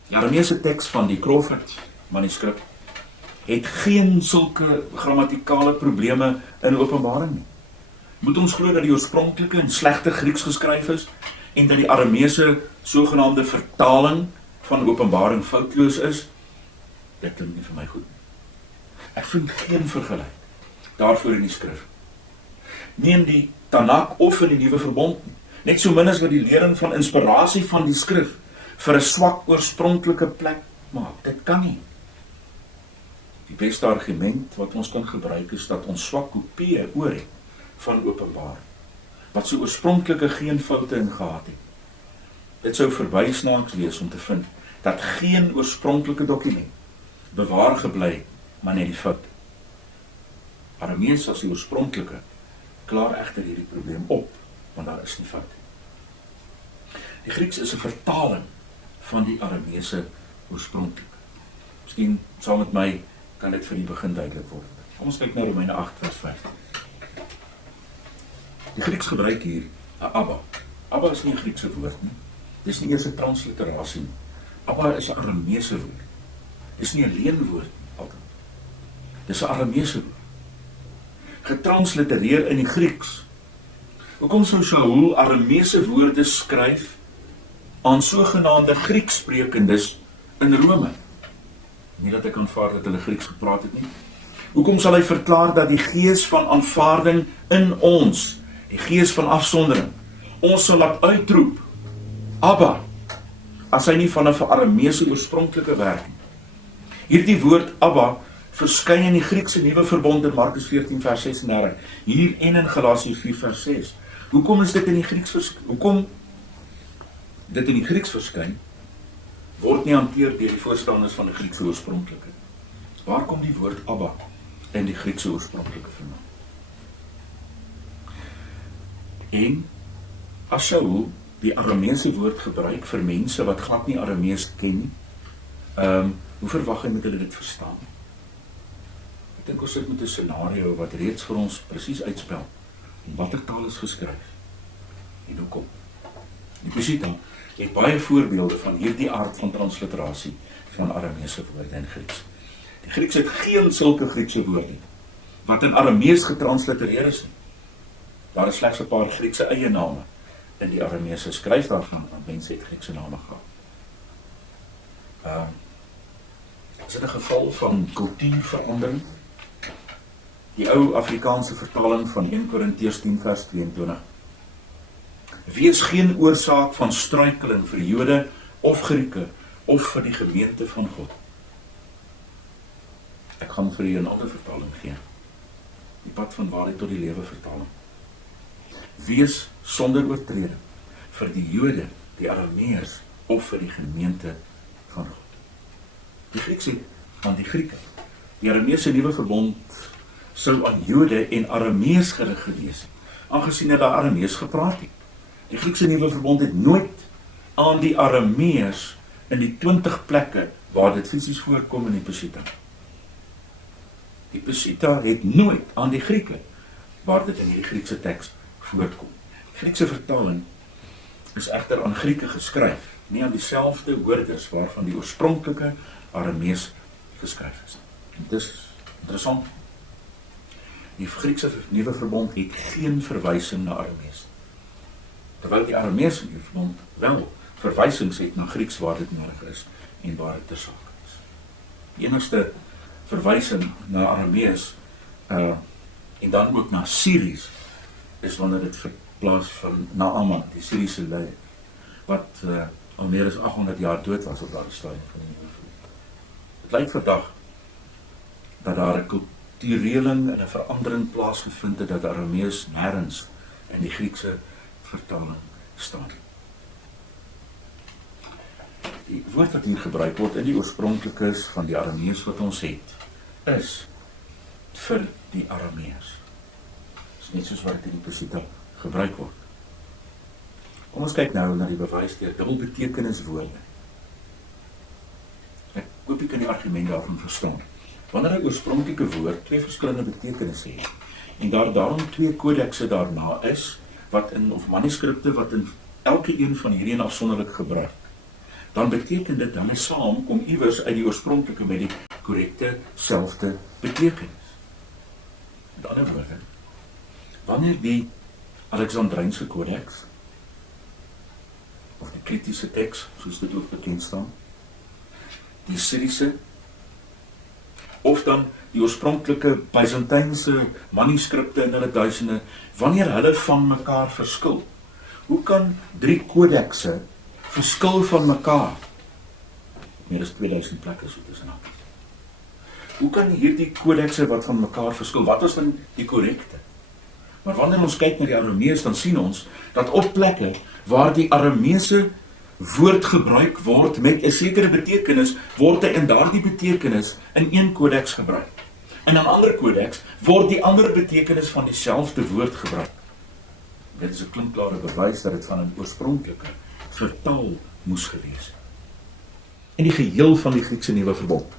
Die Arameese teks van die Crawford manuskrip het geen sulke grammatikale probleme in Openbaring nie. Moet ons glo dat die oorspronklike en slegte Grieks geskryf is en dat die Arameese sogenaamde vertaling van Openbaring foutloos is? Dit klink nie vir my goed nie. Ek vind geen vergelyk daarvoor in die skrif. Nie in die Tanakh of in die Nuwe Verbond nie. Net so min as wat die lering van inspirasie van die skrif vir 'n swak oorspronklike plek maak. Dit kan nie. Die beste argument wat ons kan gebruik is dat ons swak kopieë oor het van Openbaring, wat so oorspronklike geen foute in gehad het. Dit sou verby snaaks wees om te vind dat geen oorspronklike dokument bewaar gebly, maar net die foute. Aramees as die oorspronklike klaar egter hierdie probleem op, want daar is nie fout. Die Grieks is 'n vertaling van die Arameese oorspronklik. Miskien saam met my kan dit vir die begin duidelik word. Kom ons kyk na Romeine 8 vers 15. Die Grieks gebruik hier 'n Abba. Abba is nie 'n Griekse woord nie. Dis nie eers 'n transliterasie nie. Abba is 'n Arameese woord. Dis nie 'n leenwoord nie. Dis 'n Arameese woord. Getranslitereer in die Grieks. Hoekom sou Shaul Arameese woorde skryf aan sogenaamde Griekssprekendes in Rome? Nie dat ek aanvaar dat hulle Grieks gepraat het nie. Hoekom sal hy verklaar dat die gees van aanvaarding in ons, die gees van afsondering, ons sal laat uitroep, Abba, as hy nie vanaf 'n Arameese oorspronklike werk nie? Hierdie woord Abba verskyn in die Griekse Nuwe Verbond in Markus 14 vers 36, hier en in Galasië 4 vers 6. Hoekom is dit in die Grieks verskyn? Hoekom dit in die Grieks verskyn, word nie hanteer deur die voorstanders van die Griekse oorspronklike. Waar kom die woord Abba in die Griekse oorspronklike vandaan? En as Shaul die Arameese woord gebruik vir mense wat glad nie Aramees ken nie, hoe verwag hy met hulle dit verstaan? Ek dink ons sit met 'n scenario wat reeds vir ons presies uitspel en watter taal is geskryf en hoekom. Die Peshitta het baie voorbeelde van hierdie aard van transliterasie van Arameese woorde in Grieks. Die Grieks het geen sulke Griekse woorde wat in Aramees getranslitereer is nie. Daar is slegs 'n paar Griekse eie name in die Arameese skryf daarvan, want mense het Griekse name gehad. Is dit 'n geval van kultuurverandering? Die ou Afrikaanse vertaling van 1 Korintiërs 10 vers 22. Wees geen oorsaak van struikeling vir Jode of Grieke of vir die gemeente van God. Ek gaan vir u 'n ander vertaling gee. Die pad van waarheid tot die lewe vertaling. Wees sonder oortreding vir die Jode, die Arameërs of vir die gemeente van God. Die Griekse van die Grieke. Die Arameese Nuwe Verbond sou aan Jode en Arameërs gerig gewees het, aangesien hulle Aramees gepraat het. Die Griekse Nuwe Verbond het nooit aan die Arameërs in die 20 plekke waar dit fisies voorkom in die Peshitta. Die Peshitta het nooit aan die Grieke waar dit in die Griekse teks voorkom. Die Griekse vertaling is egter aan Grieke geskryf, nie aan dieselfde woordes waarvan die oorspronklike Aramees geskryf is. Dit is interessant. Die Griekse Nuwe Verbond het geen verwysing na Aramees. Terwyl die Arameese Nuwe Verbond wel verwysings het na Grieks waar dit nodig is en waar dit ter sake is. Die enigste verwysing na Aramees en dan ook na Syries is wanneer dit verplaas van Naaman, die Syriese leier, wat al meer as 800 jaar dood was op daardie stadium van die Nuwe Verbond. Het lyk vandag dat daar 'n kultureling en 'n verandering plaasgevind het dat Aramees nêrens in die Griekse vertaling staan. Die woord wat hier gebruik word in die oorspronklikes van die Aramees wat ons het, is vir die Arameërs. Dit is net soos wat dit in die Peshitta gebruik word. Kom ons kyk nou na die bewys deur dubbelbetekeniswoorde. Ek hoop jy kan die argument daarvan verstaan. Wanneer 'n oorspronklike woord twee verskillende betekenisse het en daarom twee kodekse daarna is of manuskripte wat in elke een van hierdie afsonderlik gebruik, dan beteken dit dan saam kom iewers uit die oorspronklike met die korrekte selfde betekenis. Met ander woorde, wanneer die Alexandrynse kodeks of die kritiese teks, soos dit ook bekend staan, die Syriese of dan die oorspronklike Byzantynse manuskripte in hulle duisende, wanneer hulle van mekaar verskil. Hoe kan drie kodekse verskil van mekaar? Meer as 2000 plekke so tussen hakies. Hoe kan hierdie kodekse wat van mekaar verskil? Wat is dan die korrekte? Maar wanneer ons kyk na die Aramees, dan sien ons dat op plekke waar die Arameese woord gebruik word met 'n sekere betekenis, word hy in daardie betekenis in een kodeks gebruik. En in ander kodeks word die ander betekenis van dieselfde woord gebruik. Dit is 'n klinkklare bewys dat dit van 'n oorspronklike vertaal moes gewees het. In die geheel van die Griekse Nuwe Verbond,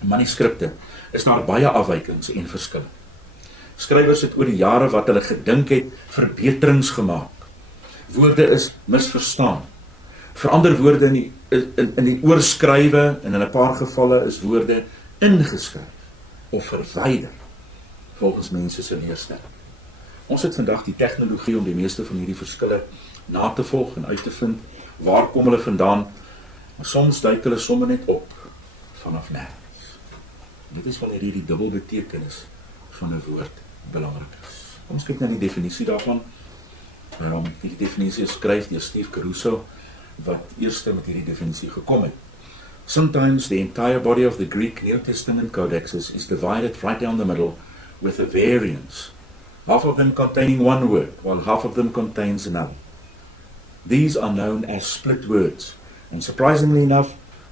manuskripte, is daar baie afwykings en verskille. Skrywers het oor die jare wat hulle gedink het, verbeterings gemaak. Woorde is misverstaan. Verander woorde in die oorskrywe, en in 'n paar gevalle is woorde ingeskryf of verwyder, volgens mense se leerstelling. Ons het vandag die tegnologie om die meeste van hierdie verskille na te volg en uit te vind, waar kom hulle vandaan, maar soms duik hulle sommer net op, vanaf nergens. Dit is wanneer hierdie dubbelbetekenis van 'n woord belangrik is. Kom ons kyk na die definisie daarvan. Die definisie is geskryf deur Steve Caruso, wat eerste met hierdie definisie gekom het. Sometimes the entire body of the Greek New Testament codexes is divided right down the middle with a variance, half of them containing one word, while half of them contains another. These are known as split words, and surprisingly enough,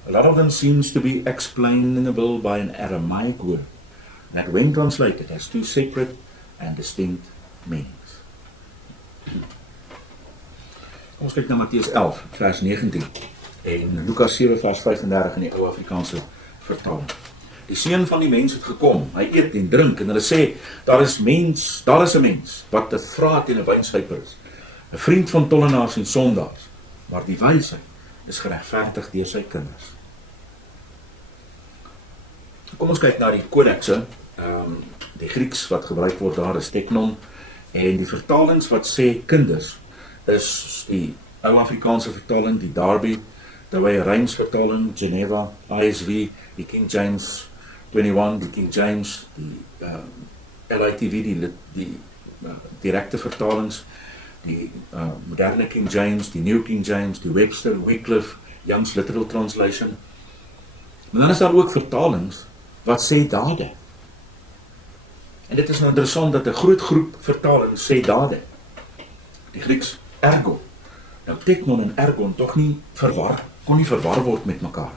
a lot of them seems to be explainable by an Aramaic word that when translated has two separate and distinct meanings. Ons kyk na Matteus 11 vers 19 en Lukas 7 vers 35 in die ou Afrikaanse vertaling. Die seun van die mens het gekom, hy eet en drink en hulle sê, daar is 'n mens wat 'n vraat en 'n wynsuiper is, 'n vriend van tollenaars en sondaars, maar die wysheid is geregverdig deur sy kinders. Kom ons kyk na die kodekse. Die Grieks wat gebruik word daar is teknon, en die vertalings wat sê kinders is die ou Afrikaanse vertaling, die Darby, Douay Rheims vertaling, Geneva, ISV, die King James 21, die King James, die LITV, die direkte vertalings, die moderne King James, die New King James, die Webster, Wycliffe, Young's Literal Translation. Maar dan is daar ook vertalings wat sê dade. En dit is nou interessant dat 'n groot groep vertalings sê dade. Die Grieks ergon. Nou teknon en ergon tog nie kon nie verwar word met mekaar.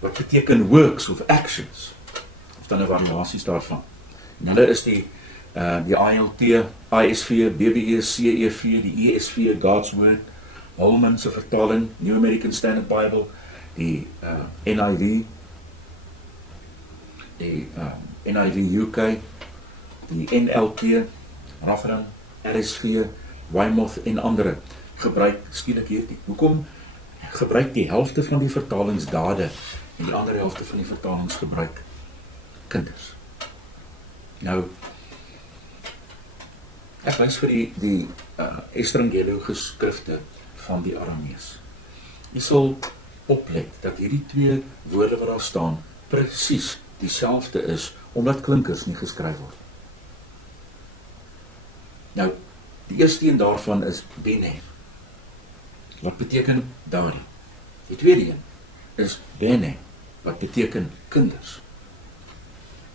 Wat beteken works of actions, of dan 'n variasies daarvan. En hulle is die ILT, ISV, BBE, CEV, die ESV, God's Word, Holman se vertaling, New American Standard Bible, die NIV, die NIV UK, die NLT, Rotherham, RSV, Weymouth en ander gebruik skielik hierdie. Hoekom gebruik die helfte van die vertalings dade en die ander helfte van die vertalings gebruik kinders? Nou, ek wys vir die Estrangelo geskrifte van die Aramees. Jy sal oplet dat hierdie twee woorde wat daar staan presies dieselfde is, omdat klinkers nie geskryf word. Nou, die eerste een daarvan is bene, wat beteken daardie. Die tweede een is bene, wat beteken kinders,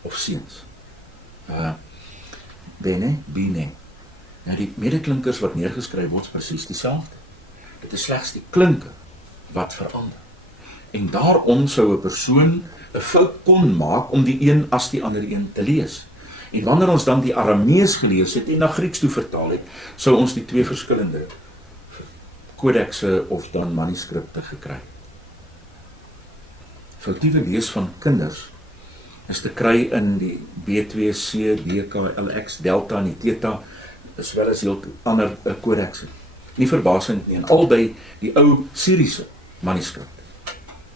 of seuns. Bene. Nou die medeklinkers wat neergeskryf word, is presies dieselfde. Dit is slegs die klinke wat verander. En daarom sou 'n persoon 'n fout kon maak om die een as die ander een te lees. En wanneer ons dan die Aramees gelees het en na Grieks toe vertaal het, sou ons die twee verskillende kodekse of dan manuskripte gekry. Foutiewe lees van kinders is te kry in die B2C, DKLX, Delta en die Theta, as wel as heel ander kodekse. Nie verbasend nie, en albei die ou Syriese manuskripte.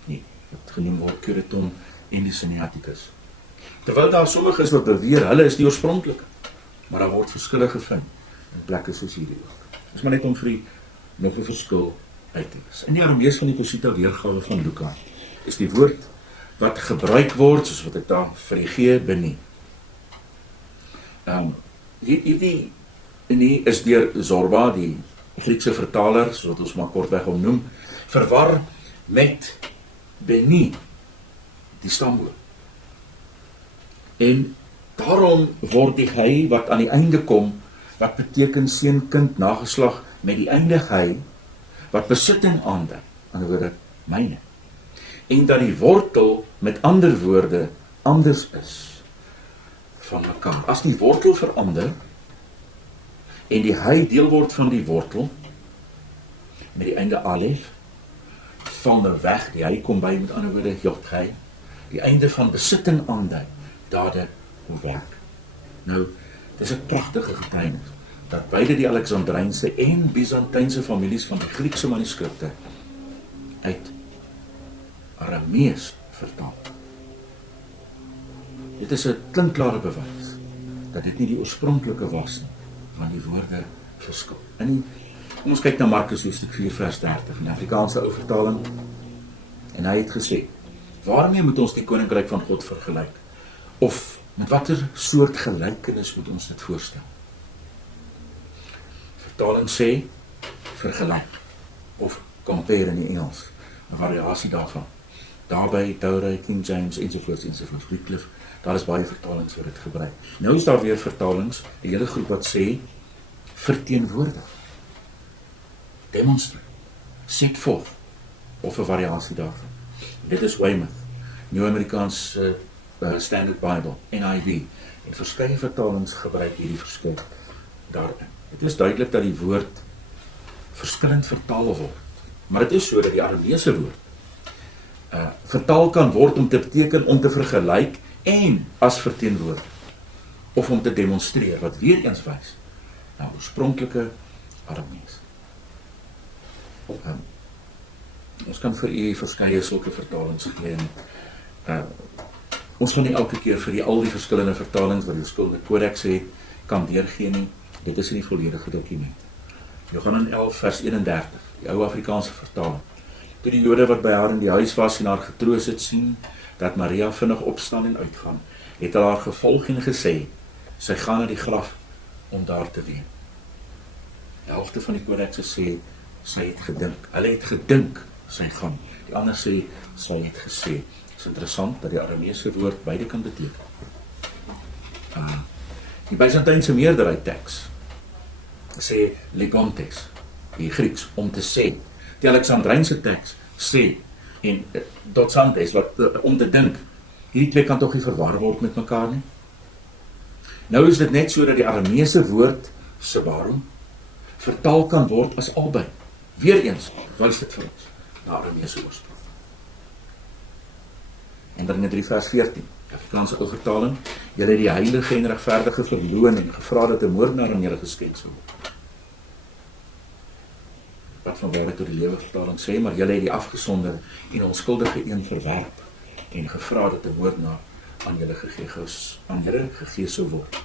Nee, wat genoem word Curiton en die Sinaiticus. Terwyl daar sommige is wat beweer, hulle is die oorspronklike, maar daar word verskille gevind in plekke soos hierdie ook. Dis maar net om vir nog 'n verskil uit te wys. In die Aramees van die Peshitta weergawe van Luka is die woord wat gebruik word, soos wat ek daar vir die gee, beni. Hierdie is deur Zorba, die Griekse vertaler, soos wat ons maar kortweg omnoem, verwar met beni, die stamwoord. En daarom word die hy wat aan die einde kom, wat beteken seun, kind, nageslag, met die einde hy, wat besitting aandui, aan die woorde myne. En dat die wortel met ander woorde anders is van mekaar. As die wortel verander en die hy deel word van die wortel met die einde alef, val nou weg, die hy kom by, met ander woorde jot hy, die einde van besitting aandui, dade hoe werk. Nou, dit is 'n pragtige getuienis dat beide die Alexandrynse en Byzantynse families van die Griekse manuskripte uit Aramees vertaal. Dit is 'n klinkklare bewys dat dit nie die oorspronklike was nie, want die woorde verskil. Kom ons kyk na Markus hoofstuk 4 vers 30 in die Afrikaanse ou vertaling. En hy het gesê: "Waarmee moet ons die koninkryk van God vergelyk? Of met watter soort gelykenis moet ons dit voorstel?" Vertaling sê vergelyk of compare in die Engels, 'n variasie daarvan. Daarby Douay, King James ensovoorts. Wycliffe, daar is baie vertalings vir dit gebruik. Nou is daar weer vertalings, die hele groep wat sê verteenwoordig, demonstrate, set forth of 'n variasie daarvan. Dit is Weymouth, New Amerikaans Standard Bible, NIV, en verskeie vertalings gebruik hierdie verskil daarin. Het is duidelik dat die woord verskillend vertaal word, maar dit is so dat die Arameese woord vertaal kan word om te beteken om te vergelyk en as verteenwoordig, of om te demonstreer, wat weer eens wys na oorspronklike Aramees. Ons kan vir u verskeie sulke vertalings gee. Ons gaan nie elke keer vir al die verskillende vertalings wat die verskillende kodeks het, kan deurgee nie. Dit is in die volledige dokument. Johannes 11 vers 31, die ou Afrikaanse vertaling. Toe die Jode wat by haar in die huis was en haar getroos het sien, dat Maria vinnig opstaan en uitgaan, het hulle haar gevolg en gesê, sy gaan na die graf om daar te ween. Die helfte van die kodekse sê, sy het gedink. Hulle het gedink, sy gaan. Die ander sê, sy het gesê. Het is interessant dat die Arameese woord beide kan beteken. Die Byzantynse meerderheid teks sê legontes, die Grieks, om te sê. Die Alexandrynse teks sê, en dotsantes, wat om te dink. Hierdie twee kan toch nie verwar word met mekaar nie? Nou is dit net so dat die Arameese woord sebarum vertaal kan word as albei. Weereens wys dit vir ons na Arameese oorsprong. En dan in 3 vers 14, die Afrikaanse ou vertaling, julle het die heilige en regverdige verloon en gevra dat 'n moordenaar aan julle geskenk sou word. Wat van waarheid tot die lewe vertaling sê, maar julle het die afgesonder en onskuldige een verwerp en gevra dat 'n moordenaar aan julle gegee sou word.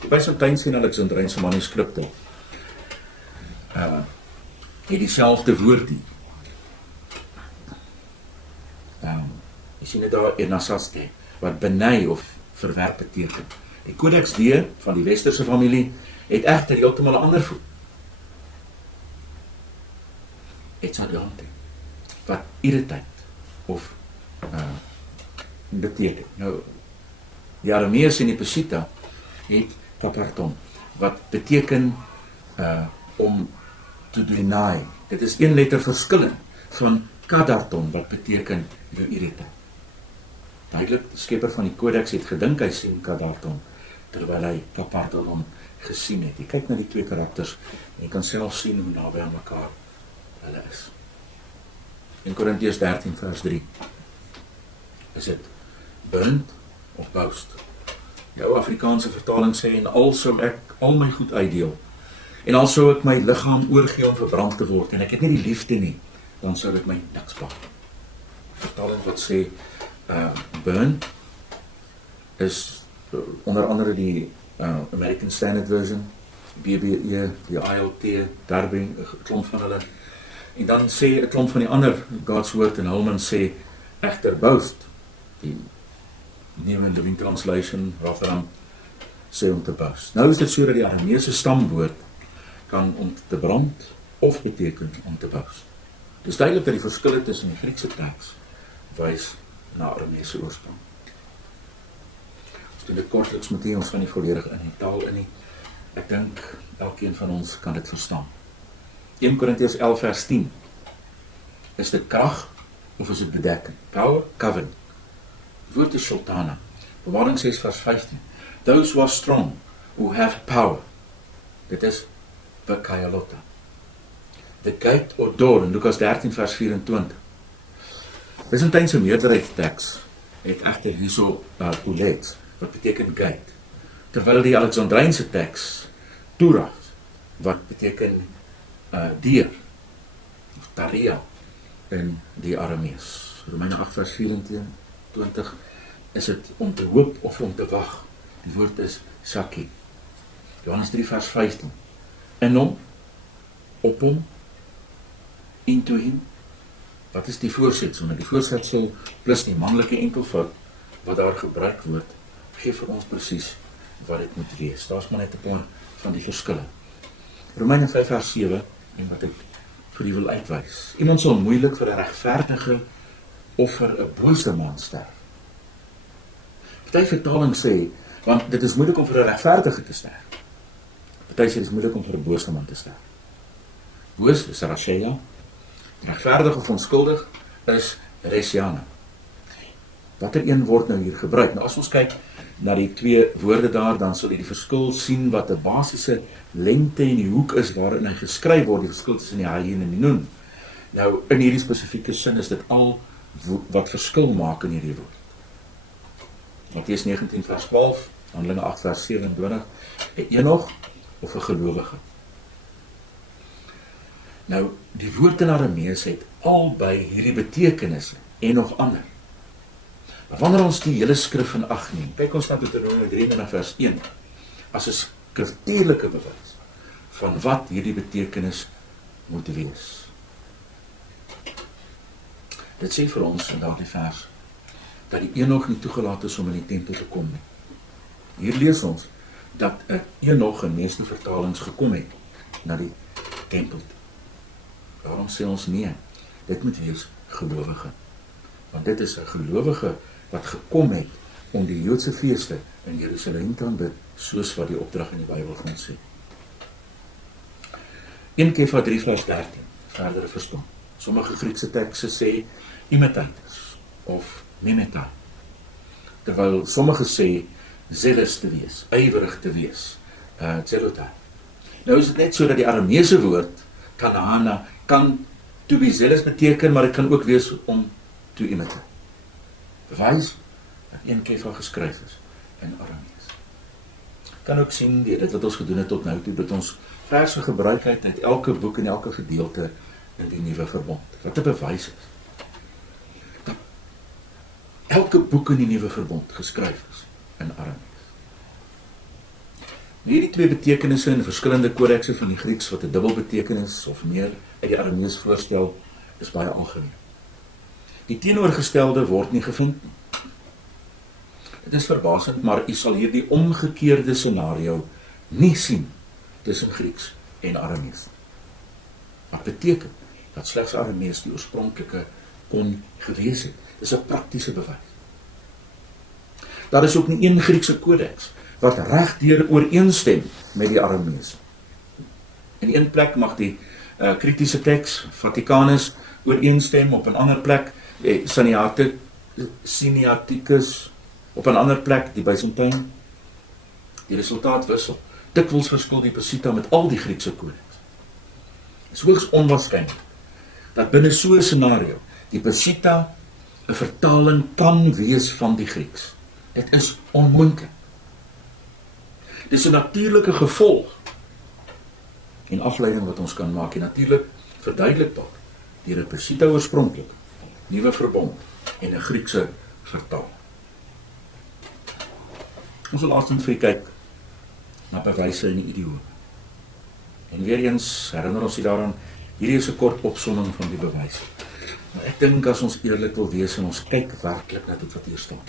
Die Byzantynse en Alexandrynse manuskripte het dieselfde woord hier. Jy sien dit daar enasaste, wat beny of verwerp beteken. Die Codex D van die westerse familie het egter heeltemal 'n ander voet. Etsadante, wat irritate of beteken. Nou, die Aramees en die Peshitta het kaparton, wat beteken om to deny. Dit is een letter verskillend van kadarton, wat beteken jou irritate. Duidelik, die skepper van die Codex het gedink hy sien kadarton, terwyl hy kaparton gesien het. Jy kyk na die twee karakters, en jy kan self sien hoe naby aan mekaar hulle is. In Korintiërs 13 vers 3 is dit burnt of boast. Jou Afrikaanse vertaling sê, en al sou ek al my goed uitdeel, en al sou ek my liggaam oorgee om verbrand te word, en ek het nie die liefde nie, dan sou dit my niks baat. Vertaling wat sê, burn is onder andere die American Standard Version, BBE, die ILT, Darby, 'n klomp van hulle. En dan sê 'n klomp van die ander God's Word en Holman sê egter boast. Die New Living Translation, Rotherham, sê om te boast. Nou is dit so dat die Arameese stamwoord kan om te brand of beteken om te boast. Dit is duidelik dat die verskille tussen die Griekse teks wys na Arameese oorsprong. Ons doen dit kortliks met ons van die volledig in die taal in nie. Ek dink elkeen van ons kan dit verstaan. 1 Korintiërs 11 vers 10. Is dit krag of is dit bedekking? Power, covering. woord is sultana. Openbaring 6 vers 15. Those who are strong, who have power. Dit is Vakayalota. The gate or door in Lukas 13 vers 24. Byzantynse meerderheidsteks het egter hierso oulet, wat beteken gate. Terwyl die Alexandrynse teks Torah, wat beteken deur, of taria in die Aramees. Romeine 8 vers 24 is dit om te hoop of om te wag. Die woord is Saki. Johannes 3 vers 15. In hom, op hom, into him. Wat is die voorsetsel? Die voorsetsel plus die manlike enkelvoud wat daar gebruik word, gee vir ons presies wat dit moet wees. Daar is maar net 'n paar van die verskille. Romeine 5 vers 7, en wat ek vir u wil uitwys. Iemand sal moeilik vir 'n regverdige of vir 'n bose man sterf. Party vertaling sê, want dit is moeilik om vir 'n regverdige te sterf. Party sê dit is moeilik om vir 'n bose man te sterf. Boos is Rashea, regverdig of onskuldig is Resiana. Watter een word nou hier gebruik? Nou as ons kyk na die twee woorde daar, dan sal jy die verskil sien wat 'n basiese lengte en die hoek is waarin hy geskryf word, die verskil tussen die Hayin en die Nun. Nou in hierdie spesifieke sin is dit al wat verskil maak in hierdie woord. Matteus 19 vers 12, Handelinge 8 vers 27, 'n Enog of 'n gelowige. Nou, die woord in Aramees het albei hierdie betekenisse en nog ander. Maar wanneer ons die hele skrif in ag neem, kyk ons na Deuteronomium 23 vers 1, as 'n skriftuurlike bewys van wat hierdie betekenis moet wees. Dit sê vir ons in daardie vers, dat die Enog nie toegelaat is om in die tempel te kom nie. Hier lees ons, dat 'n Enog in meeste vertalings gekom het, na die tempel toe. Daarom sê ons nee, dit moet wees gelowige. Want dit is 'n gelowige wat gekom het om die Joodse feeste in Jerusalem te aanbid, soos wat die opdrag in die Bybel van sê. 1 Kefa 3 vers 13, verdere verstaan. Sommige Griekse tekste sê imitators of mimetai, terwyl sommige sê zealous te wees, ywerig te wees, zelotai. Nou is dit net so dat die Arameese woord kanahana kan to be zealous beteken, maar dit kan ook wees om to imitate. Bewys dat 1 Kefa geskryf is in Aramees. Kan ook sien dit wat ons gedoen het tot nou toe, dat ons verse gebruik het uit elke boek en elke gedeelte in die nuwe verbond. Wat 'n bewys is. Dat elke boek in die nuwe verbond geskryf is in Aramees. Hierdie twee betekenisse in verskillende kodekse van die Grieks wat 'n dubbel betekenis of meer uit die Aramees voorstel, is baie algemeen. Die teenoorgestelde word nie gevind nie. Dit is verbasend, maar u sal hierdie omgekeerde scenario nie sien tussen Grieks en Aramees. Wat beteken dat slegs Aramees die oorspronklike kon gewees het. Dis 'n praktiese bewys. Daar is ook nie een Griekse kodeks wat regdeur ooreenstem met die Aramees. In een plek mag die kritiese teks, Vatikanus, ooreenstem, op 'n ander plek Sinaiticus, op 'n ander plek die Byzantyn. Die resultaat wissel. Dikwels verskil die Peshitta met al die Griekse kodeks. Dit is hoogs onwaarskynlik dat binne so 'n scenario die Peshitta 'n vertaling kan wees van die Grieks. Dit is onmoontlik. Dit is 'n natuurlike gevolg en afleiding wat ons kan maak en natuurlik verduidelikbaar deur 'n Peshitta oorspronklik, nuwe verbond en 'n Griekse vertaling. Ons wil laastens vir kyk na bewyse in die idiome. En weer eens herinner ons daaraan, hierdie is 'n kort opsomming van die bewyse. Maar ek dink as ons eerlik wil wees en ons kyk werklik na dit wat hier staan,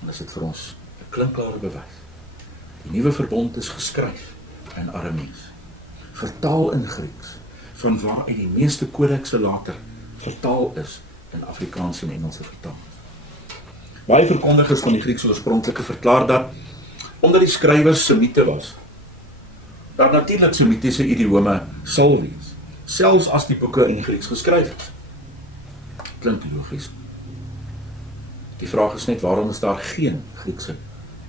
dan is dit vir ons 'n klinkklare bewys. Die nuwe verbond is geskryf in Aramees, vertaal in Grieks, van waaruit die meeste kodekse later vertaal is in Afrikaans en Engelse vertalings. Baie verkondigers van die Griekse oorspronklike verklaar dat, omdat die skrywers Semite was, dat natuurlik Semitiese idiome sal wees, selfs as die boeke in Grieks geskryf is. Klink logies. Die vraag is net, waarom is daar geen Griekse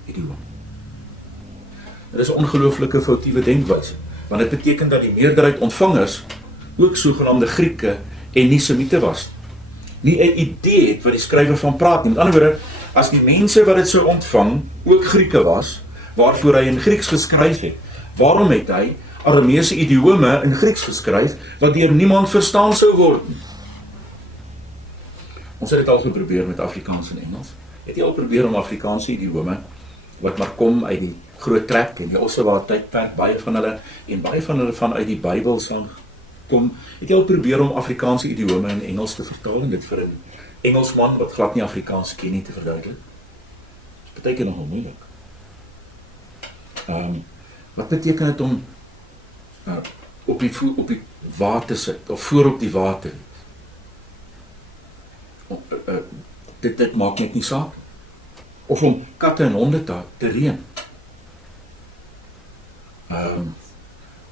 idioom? Dit is 'n ongelooflike foutiewe denkwyse, want dit beteken dat die meerderheid ontvangers ook sogenaamde Grieke en nie Semite was. Nie 'n idee het wat die skrywer van praat nie. Met ander woorde, as die mense wat dit sou ontvang ook Grieke was, waarvoor hy in Grieks geskryf het, waarom het hy Arameese idiome in Grieks geskryf, wat deur niemand verstaan sou word nie? Ons het dit al geprobeer met Afrikaans en Engels. Het jy al probeer om Afrikaanse idiome, wat maar kom uit die Groot Trek en die Ossewa tydperk, baie van hulle vanuit die Bybel saam kom, het jy al probeer om Afrikaanse idiome in Engels te vertaal en dit vir 'n Engelsman wat glad nie Afrikaans ken nie te verduidelik? Dit beteken nogal moeilik. Wat beteken dit om op die water sit, of voor op die water? Dit maak net nie saak. Of om katte en honde te reën.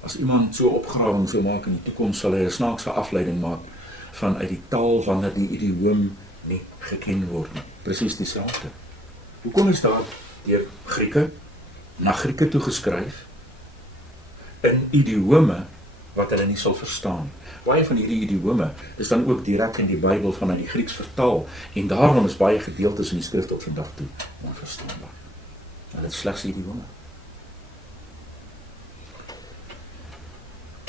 As iemand so opgrawing sou maak in die toekoms, sal hy 'n snaakse afleiding maak vanuit die taal wanneer die idioom nie geken word nie. Presies dieselfde. Hoekom is daar deur Grieke na Grieke toe geskryf in idiome wat hulle nie sal verstaan? Baie van hierdie idiome is dan ook direk in die Bybel vanuit die Grieks vertaal en daarom is baie gedeeltes in die skrif tot vandag toe onverstaanbaar. En dit is slegs idiome.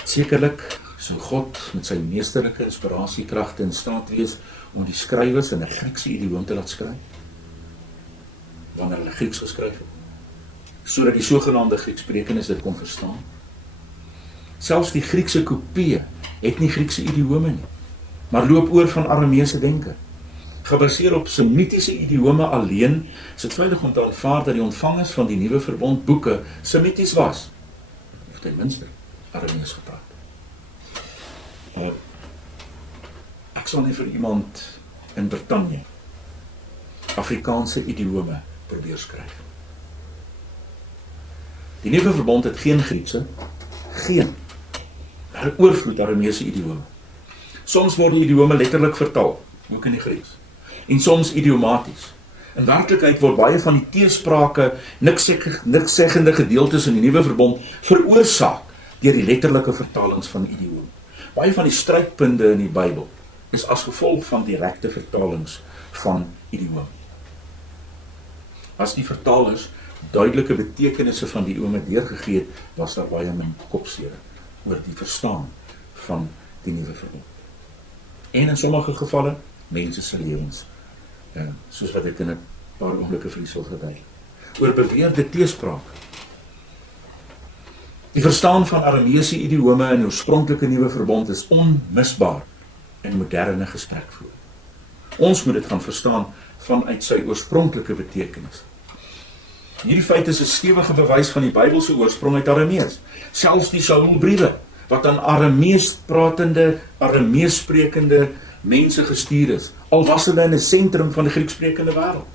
Sekerlik sou God met sy meesterlike inspirasiekragte in staat wees om die skrywers in 'n Griekse idioom te laat skryf, wanneer hulle Grieks geskryf het, sodat die sogenaamde Grieksprekendes dit kon verstaan. Selfs die Griekse kopieë het nie Griekse idiome nie, maar loop oor van Arameese denke. Gebaseer op Semitiese idiome alleen, is dit veilig om te aanvaar dat die ontvangers van die Nuwe Verbond boeke Semities was, of ten minste Aramees gepraat. Ek sal nie vir iemand in Brittanje Afrikaanse idiome probeer skryf. Die Nuwe Verbond het geen Griekse, geen oorvloed Arameese idiome. Soms word die idiome letterlik vertaal, ook in die Grieks, en soms idiomaties. In werklikheid word baie van die teesprake, nikszeggende gedeeltes in die Nuwe Verbond veroorsaak deur die letterlike vertalings van idiome. Baie van die strydpunte in die Bybel is as gevolg van direkte vertalings van idiome. As die vertalers duidelike betekenisse van die idiome deurgegee het, was daar baie min kopseere oor die verstaan van die Nuwe Verbond. En in sommige gevalle, mense se lewens, soos wat ek in 'n paar oomblikke vir u sal verduidelik. Oor beweerde teespraak. Die verstaan van Arameese idiome in die oorspronklike Nuwe Verbond is onmisbaar in moderne gesprekvoering. Ons moet dit gaan verstaan vanuit sy oorspronklike betekenis. Hierdie feit is 'n stewige bewys van die Bybelse oorsprong uit Aramees. Selfs die Saulbriewe, wat aan Aramees pratende, Aramees sprekende mense gestuur is, al was hulle in 'n sentrum van die Grieksprekende wêreld.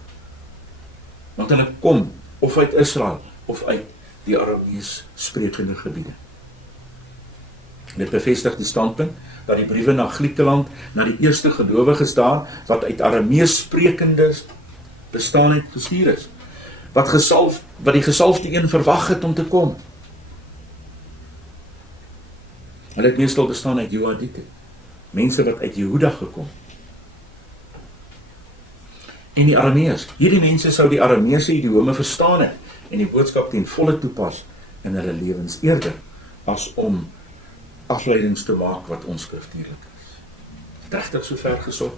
Want hulle kom of uit Israel of uit die Aramees sprekende gebiede. Dit bevestig die standpunt dat die briewe na Griekeland, na die eerste gelowiges daar, wat uit Aramees sprekendes bestaan het, gestuur is. Wat die gesalfde een verwag het om te kom. Hulle het meestal bestaan uit Joadite, mense wat uit Jehuda gekom. En die Aramees, hierdie mense sou die Arameese idiome verstaan het en die boodskap ten volle toepas in hulle lewens eerder as om afleidings te maak wat onskriftuurlik is. Het regtig so ver gesog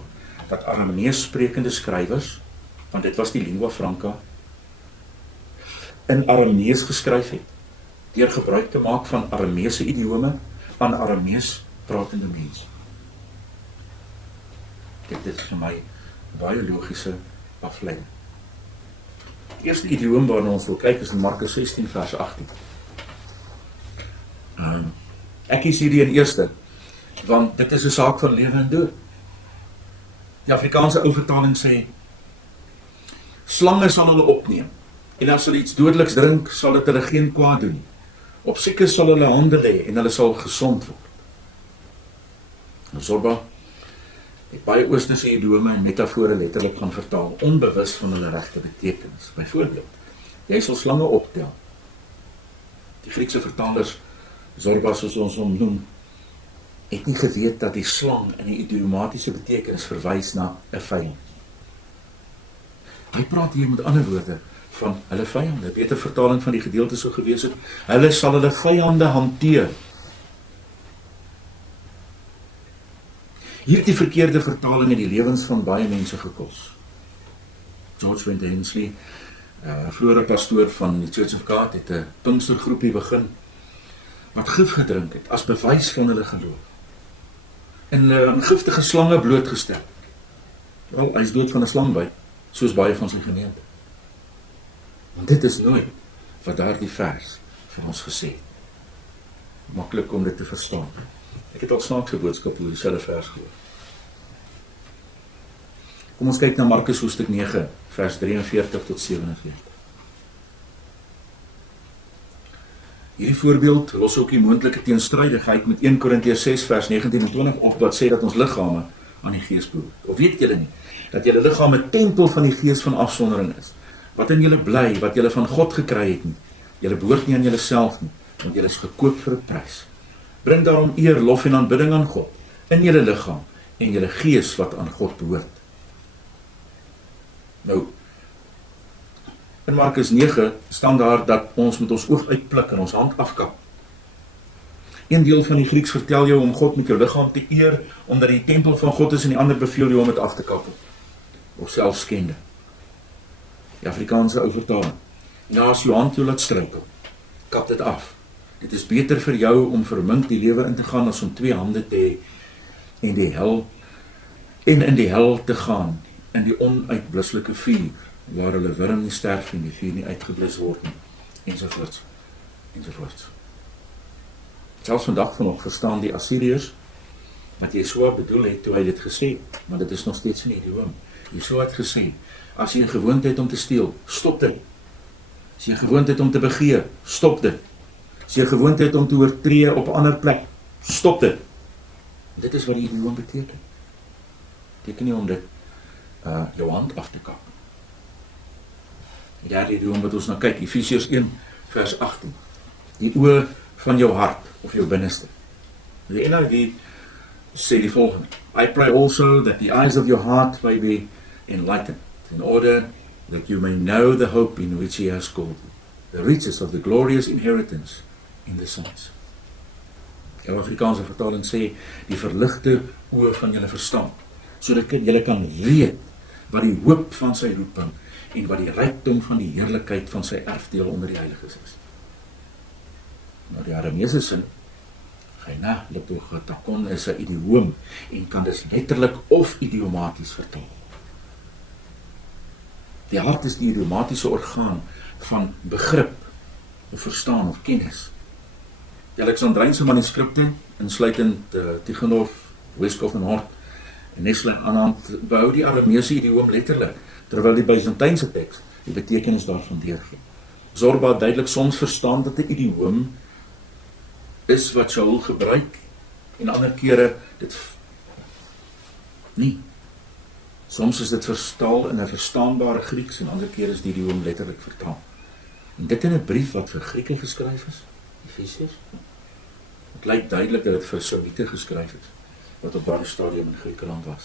dat Aramees sprekende skrywers, want dit was die lingua franca, in Aramees geskryf het, deur gebruik te maak van Arameese idiome aan Aramees pratende mense. Dit is vir my baie logiese afleiding. Die eerste idioom waarna ons wil kyk is in Markus 16 vers 18. Ek kies hierdie in eerste, want dit is 'n saak van lewe en dood. Die Afrikaanse ou vertaling sê, slange sal hulle opneem, en as hulle iets dodeliks drink, sal dit hulle geen kwaad doen nie. Op siekes sal hulle hande lê, en hulle sal gesond word. Zorba, het baie oosterse idiome en metafore letterlik gaan vertaal, onbewus van hulle regte betekenis. Byvoorbeeld, jy sal slange optel. Die Griekse vertalers, Zorba soos ons hom noem, het nie geweet dat die slang in die idiomatiese betekenis verwys na 'n vyand. Hy praat hier met ander woorde van hulle vyande. Beter vertaling van die gedeelte sou gewees het, hulle sal hulle vyande hanteer. Hierdie verkeerde vertaling het die lewens van baie mense gekos. George Wendell Hensley, vroeëre pastoor van die Church of God, het 'n Pinkstergroepie begin wat gif gedrink het as bewys van hulle geloof. En giftige slange blootgestel. Wel, hy is dood van 'n slangbyt, soos baie van sy gemeente. Want dit is nooit wat daardie vers vir ons gesê het. Maklik om dit te verstaan. Ek het al snaakse boodskap oor dieselfde vers gehoor. Kom ons kyk na Markus hoofstuk 9, vers 43 tot 47. Hierdie voorbeeld los ook die moontlike teenstrydigheid met 1 Korintiërs 6 vers 19 en 20 op, wat sê dat ons liggame aan die Gees behoort. Of weet julle nie, dat julle liggaam 'n tempel van die Gees van afsondering is, wat in julle bly, wat julle van God gekry het nie. Julle behoort nie aan julleself nie, want julle is gekoop vir 'n prys. Bring daarom eer, lof en aanbidding aan God, in julle liggaam en julle gees wat aan God behoort. Nou, in Markus 9 staan daar dat ons met ons oog uitpluk en ons hand afkap. Een deel van die Grieks vertel jou om God met jou liggaam te eer, omdat die tempel van God is, en die ander beveel jou om dit af te kap, of selfs skende. Die Afrikaanse ou vertaling. En as jou hand jou laat struikel, kap dit af. Dit is beter vir jou om vermink die lewe in te gaan, as om 2 hande te hê en in die hel te gaan, in die onuitblusselike vuur, waar hulle wurm nie sterf en die vuur nie uitgeblus word nie, ensovoorts, ensovoorts. Selfs vandag vanoggend verstaan die Assiriërs wat Jesua bedoel het toe hy dit gesê het, maar dit is nog steeds in die idiom. Jesua het gesê, as jy 'n gewoonte het om te steel, stop dit. As jy 'n gewoonte het om te begeer, stop dit. As jy 'n gewoonte het om te oortree op 'n ander plek, stop dit. Dit is wat die idiom beteken. Beteken nie om dit jou hand af te kap. Die derde idiom wat ons nou kyk, Efesiërs 1 vers 18. Die oë van jou hart of jou binneste. Die NIV sê die volgende: I pray also that the eyes of your heart may be enlightened, in order that you may know the hope in which he has called you, the riches of the glorious inheritance in the saints. Die Afrikaanse vertaling sê, die verligte oë van julle verstand, sodat julle kan weet wat die hoop van sy roeping en wat die rykdom van die heerlikheid van sy erfdeel onder die heiliges is. Nou die Arameese sin, Geina Letogatakon, is 'n idioom en kan dus letterlik of idiomaties vertaal. Die hart is die idiomatiese orgaan van begrip, of verstaan of kennis. Die Alexandrynse manuskripte, insluitend Tikhonov, Westcott en Hort en Nestle aanhand, behou die Arameese idioom letterlik, terwyl die Byzantynse teks die betekenis daarvan deurgee. Zorba duidelik soms verstaan dat 'n idioom is wat Shaul gebruik, en ander kere dit nie. Soms is dit vertaal in 'n verstaanbare Grieks, en ander kere is die idiom letterlik vertaal. En dit in 'n brief wat vir Grieke geskryf is, Efesiërs. Het lyk duidelik dat dit vir Samite geskryf is, wat op daardie stadium in Griekeland was.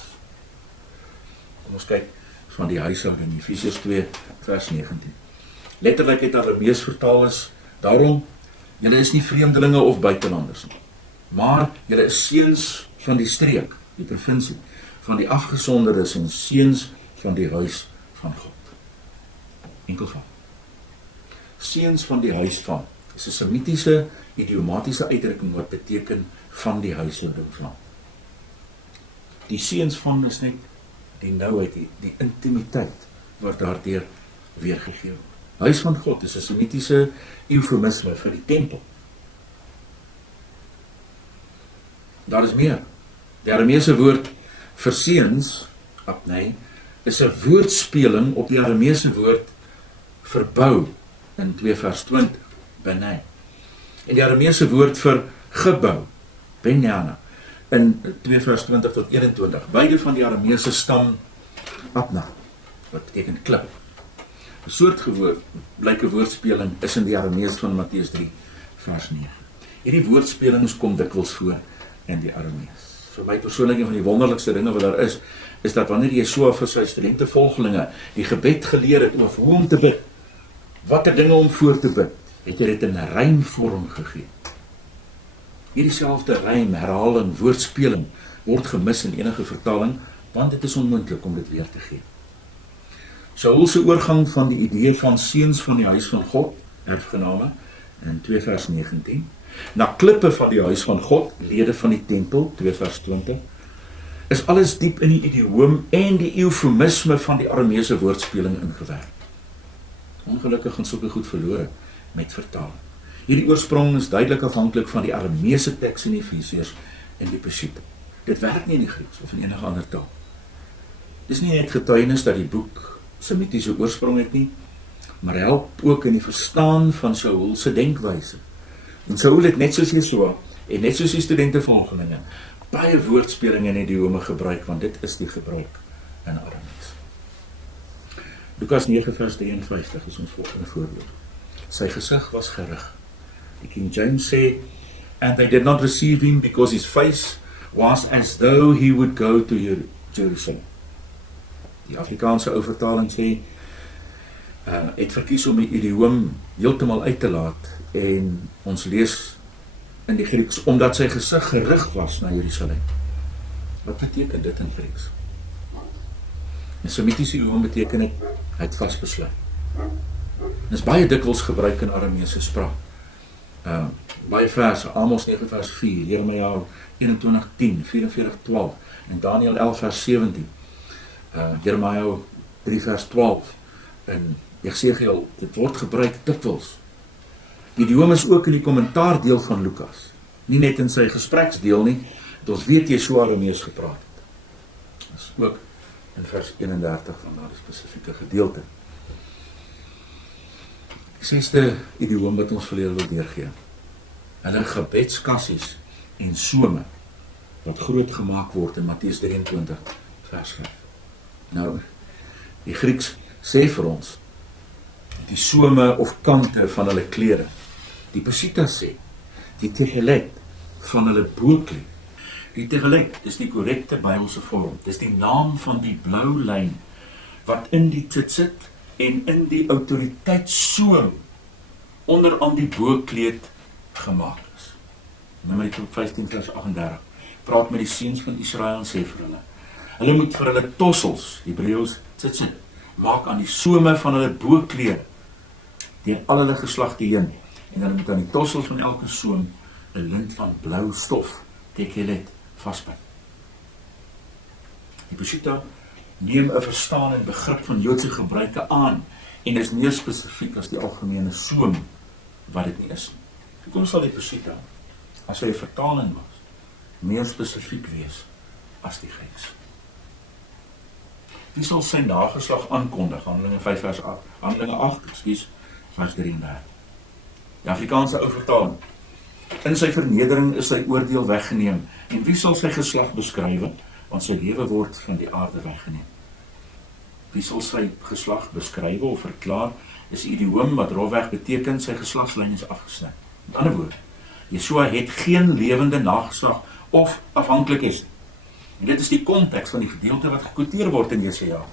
Kom ons kyk van die huishouding in Efesiërs 2 vers 19. Letterlik het Aramees vertaal is, daarom, julle is nie vreemdelinge of buitelanders nie, maar julle is seuns van die streek, die provinsie, van die afgesonderdes en seuns van die huis van God. Enkelvoud. Seuns van die huis van, is 'n semitiese, idiomatiese uitdrukking wat beteken van die huishouding van. Die seuns van is net die nouheid, die intimiteit wat daardeur weergegee word. Huis van God is 'n semitiese eufemisme vir die tempel. Daar is meer. Die Arameese woord vir seuns, abnei, is 'n woordspeling op die Arameese woord verbou in 2 vers 20, benai. En die Arameese woord vir gebou, benjana, in 2 vers 20 tot 21. Beide van die Arameese stam Abna, wat beteken klip. 'n Soortgelyke woordspeling is in die Aramees van Matteus 3 vers 9. Hierdie woordspelings kom dikwels voor in die Aramees. Vir my persoonlik een van die wonderlikste dinge wat daar is dat wanneer Jesua vir sy studente volgelinge die gebed geleer het oor hoe om te bid, watter dinge om voor te bid, het hy dit in 'n rymvorm gegee. Hierdie selfde rym, herhaling, woordspeling word gemis in enige vertaling, want dit is onmoontlik om dit weer te gee. Saul se oorgang van die idee van seuns van die huis van God, erfgename, in 2 vers 19, na klippe van die huis van God, lede van die tempel, 2 vers 20, is alles diep in die idioom en die eufemisme van die Arameese woordspeling ingewerk. Ongelukkig gaan sulke goed verlore met vertaling. Hierdie oorsprong is duidelik afhanklik van die Arameese teks in Efesiërs en die Peshitta. Dit werk nie in die Grieks of in enige ander taal. Dis nie net getuienis dat die boek semitiese oorsprong het nie, maar help ook in die verstaan van Saul se denkwyse. En Saul het net soos Jesua en net soos die studente volgelinge baie woordspelinge en idiome gebruik, want dit is die gebruik in Aramees. Lukas 9 vers 53 is ons volgende voorbeeld. Sy gesig was gerig. Die King James sê, and they did not receive him because his face was as though he would go to Jerusalem. Die Afrikaanse ou vertaling sê, het verkies om die idioom heeltemal uit te laat en ons lees in die Grieks, omdat sy gesig gerig was na Jerusalem. Wat beteken dit in Grieks? In semitiese idioom beteken dit, hy het vasbesluit. Dit is baie dikwels gebruik in Arameese spraak. Baie verse, Amos 9 vers 4, Jeremia 21:10, 44:12 en Daniel 11 vers 17, Jeremia 3 vers 12 en Jesegiel, dit word gebruik dikwels. Die idioom is ook in die kommentaardeel van Lukas, nie net in sy gespreksdeel nie, dat ons weet Jesua Aramees gepraat het. Dit is ook in vers 31 van daardie spesifieke gedeelte. Die 6de idioom wat ons verlede wil deurgee, hulle gebedskassies en some wat groot gemaak word in Matteus 23 vers 5. Nou, die Grieks sê vir ons die some of kante van hulle klere. Die Peshitta sê die tegelet van hulle boekleed. Die tegelet is die korrekte Bybelse vorm. Dis die naam van die blou lyn wat in die tzitzit en in die autoriteitssoom onderaan die boekleed gemaak is. Numeri 15 vers 38 praat met die seuns van Israel en sê vir hulle moet vir hulle tossels, Hebreëus tzitzit, maak aan die some van hulle boekleed deur al hulle geslagte heen, en hulle moet aan die tossels van elke soom 'n lint van blou stof, tekelet, vasbind. Die Peshitta neem 'n verstaan en begrip van Joodse gebruike aan en is meer spesifiek as die algemene soom wat dit nie is. Hoekom sal die Peshitta, as hy 'n vertaling was, meer spesifiek wees as die Grieks? Wie sal sy nageslag aankondig? Handelinge 5 vers 8, Handelinge 8, vers 33. Die Afrikaanse ou vertaling. In sy vernedering is sy oordeel weggeneem. En wie sal sy geslag beskrywe? Want sy lewe word van die aarde weggeneem. Wie sal sy geslag beskrywe of verklaar? Is idioom wat rofweg beteken sy geslagslyn is afgesny. Met ander woorde, Jesua het geen lewende nageslag of afhanklik is. En dit is die konteks van die gedeelte wat gekwoteer word in Jesaja.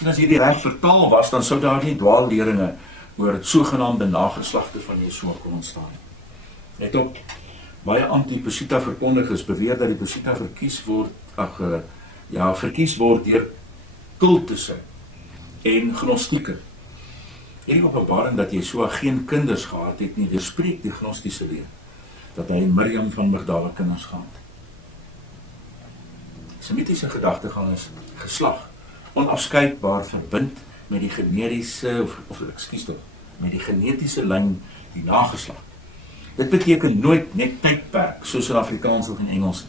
En as hierdie reg vertaal was, dan sou daar nie dwaalleringe oor het sogenaamde nageslagte van Jesua kon ontstaan. Net ook baie anti-Peshitta verkondigers beweer dat die Peshitta verkies word deur kultusse en gnostieke. Hierdie openbaring dat Jesua geen kinders gehad het nie, weerspreek die gnostiese leer dat hy Miriam van Magdala kinders gehad het. Semitiese gedagtegang is geslag onafskeidbaar verbind met die met die genetiese lyn, die nageslag. Dit beteken nooit net tydperk, soos in Afrikaans of in Engels.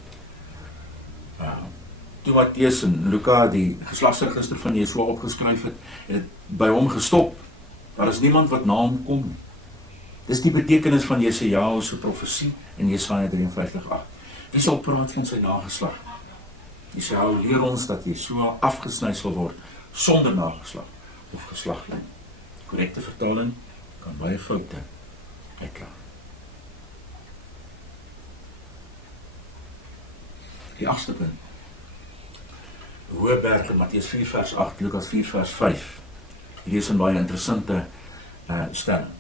Toe Matteus en Luka die geslagsregister van Jesua opgeskryf het, het dit by hom gestop. Daar is niemand wat na hom kom nie. Dis die betekenis van Jesaja se profesie in Jesaja 53:8. Wie sal praat van sy nageslag? Jesaja leer ons dat Jesua afgesny sal word sonder nageslag of geslaglyn. Korrekte vertaling kan baie foute uitlaat. Die 8ste punt. Hoëberg in Matteus 4 vers 8, Lukas 4 vers 5. Hierdie is 'n baie interessante stelling.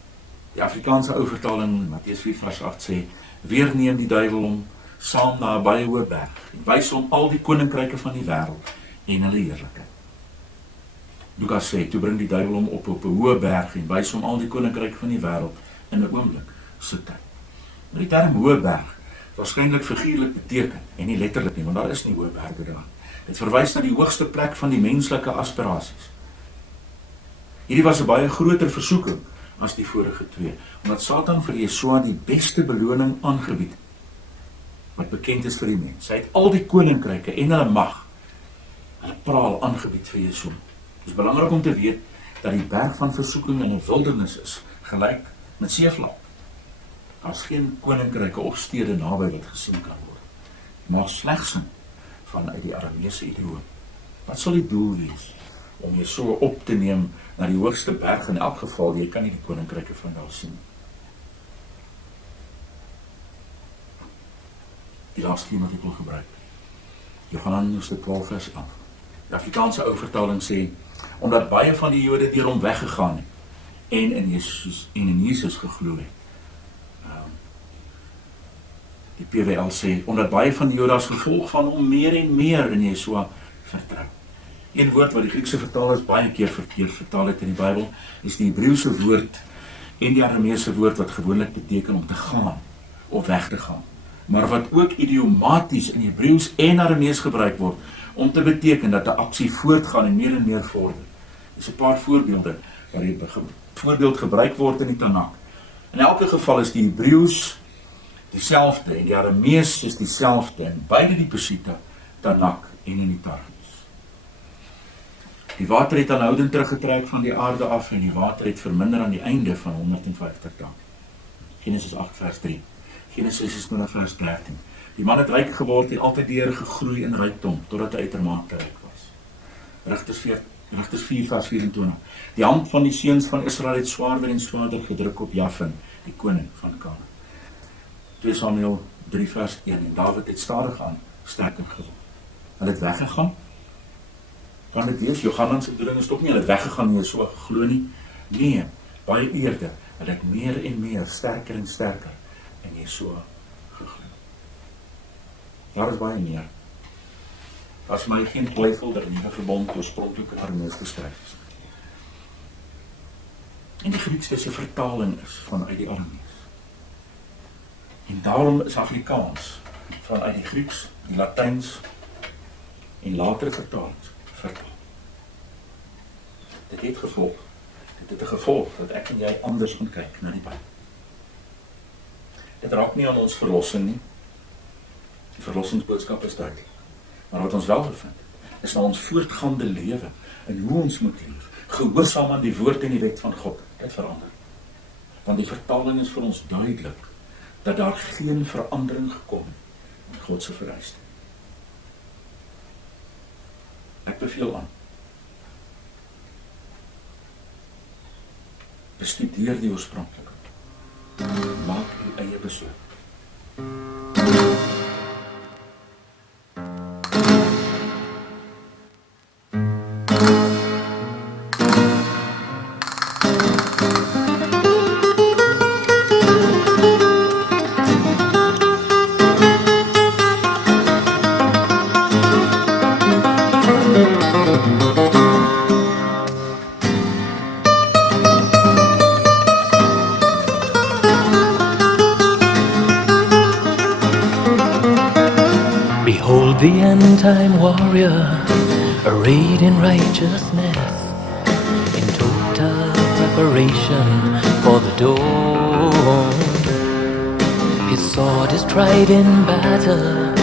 Die Afrikaanse ou vertaling, Matteus 4 vers 8 sê, weer neem die duiwel hom saam na 'n baie hoë berg en wys hom al die koninkryke van die wêreld en hulle heerlikheid. Lukas sê, toe bring die duiwel hom op 'n hoë berg en wys hom al die koninkryke van die wêreld in 'n oomblik se tyd. Maar die term hoë berg waarskynlik figuurlik beteken en nie letterlik nie, want daar is nie hoë berge daar. Dit verwys na die hoogste plek van die menslike aspirasies. Hierdie was 'n baie groter versoeking as die vorige twee, omdat Satan vir Jesua die beste beloning aangebied wat bekend is vir die mens. Hy het al die koninkryke en hulle mag, hulle praal aangebied vir Jesua. Dit is belangrik om te weet dat die berg van versoeking in 'n wildernis is, gelyk met seevlak. Daar is geen koninkryke of stede naby wat gesien kan word. Maar slegs vanuit die Arameese idioom. Wat sal die doel wees om jy so op te neem na die hoogste berg? In elk geval, jy kan nie die koninkryke van daar sien. Die laaste een wat ek wil gebruik. Johannes 12 vers 11. Die Afrikaanse ou vertaling sê, omdat baie van die Jode deur hom weggegaan het en in Jesus geglo het. Die PWL sê, omdat baie van die Jode as gevolg van hom meer en meer in Jesua vertrou. Een woord wat die Griekse vertalers baie keer verkeerd vertaal het in die Bybel, is die Hebreëse woord en die Arameese woord wat gewoonlik beteken om te gaan of weg te gaan, maar wat ook idiomaties in Hebreëus en Aramees gebruik word om te beteken dat 'n aksie voortgaan en meer vorder. Dis 'n paar voorbeelde waar die voorbeeld gebruik word in die Tanakh. In elke geval is die Hebreëus dieselfde en die Aramees is dieselfde in beide die Peshitta, Tanakh en in die Targums. Die water het aanhoudend teruggetrek van die aarde af en die water het verminder aan die einde van 150 dae. Genesis 8 vers 3. Genesis 20 vers 13. Die man het ryk geword en altyd deur gegroei in rykdom totdat hy uitermate ryk was. Rigters 4 vers 24. Die hand van die seuns van Israel het swaarder en swaarder gedruk op Jafin, die koning van Kanaan. 2 Samuel 3 vers 1. En Dawid het stadig aan sterker geword. Hulle het weggegaan. Kan dit wees? Johannes se bedoeling is tog nie hulle het weggegaan nie, so geglo nie. Nee, baie eerder. Hulle het meer en meer, sterker en sterker in Jesua geglo. Daar is baie meer. Daar is my geen twyfel dat die nuwe verbond oorspronklik in Aramees geskryf is. En die Griekse vertaling is vanuit die Aramees. En daarom is Afrikaans vanuit die Grieks, die Latyns en latere vertalings vertaal. Dit het gevolg. Dit het 'n gevolg dat ek en jy anders gaan kyk na die Bybel. Dit raak nie aan ons verlossing nie. Die verlossingsboodskap is duidelik. Maar wat ons wel gevind, is na ons voortgaande lewe en hoe ons moet leef, gehoorsaam aan die woord en die wet van God. Dit verander. Want die vertaling is vir ons duidelik dat daar geen verandering gekom in God se vereiste. Ek beveel aan. Bestudeer die oorspronklike. Maak u eie besluit. Behold the end-time warrior, arrayed in righteousness, in total preparation for the dawn. His sword is tried in battle,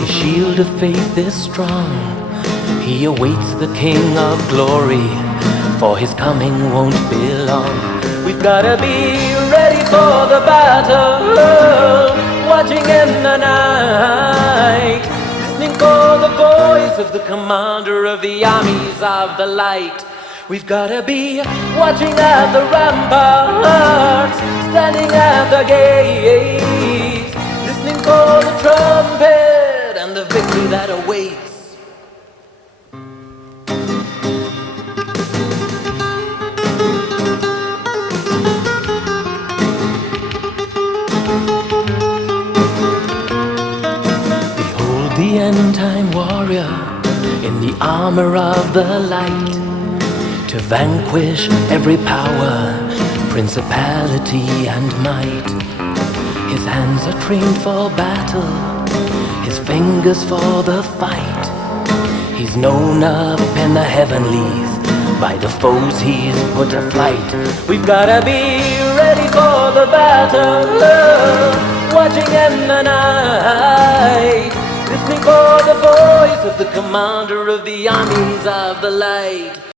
his shield of faith is strong. He awaits the King of glory, for his coming won't be long. We've gotta be ready for the battle. watching in the night, listening for the voice of the commander of the armies of the light. We've gotta be watching at the ramparts, standing at the gates, listening for the trumpet and the victory that awaits. Behold the end-time warrior in the armor of the light, to vanquish every power, principality and might. His hands are trained for battle, his fingers for the fight. He's known up in the heavenlies by the foes he's put to flight. We've gotta be ready for the battle, watching in the night, listening for the voice of the commander of the armies of the light.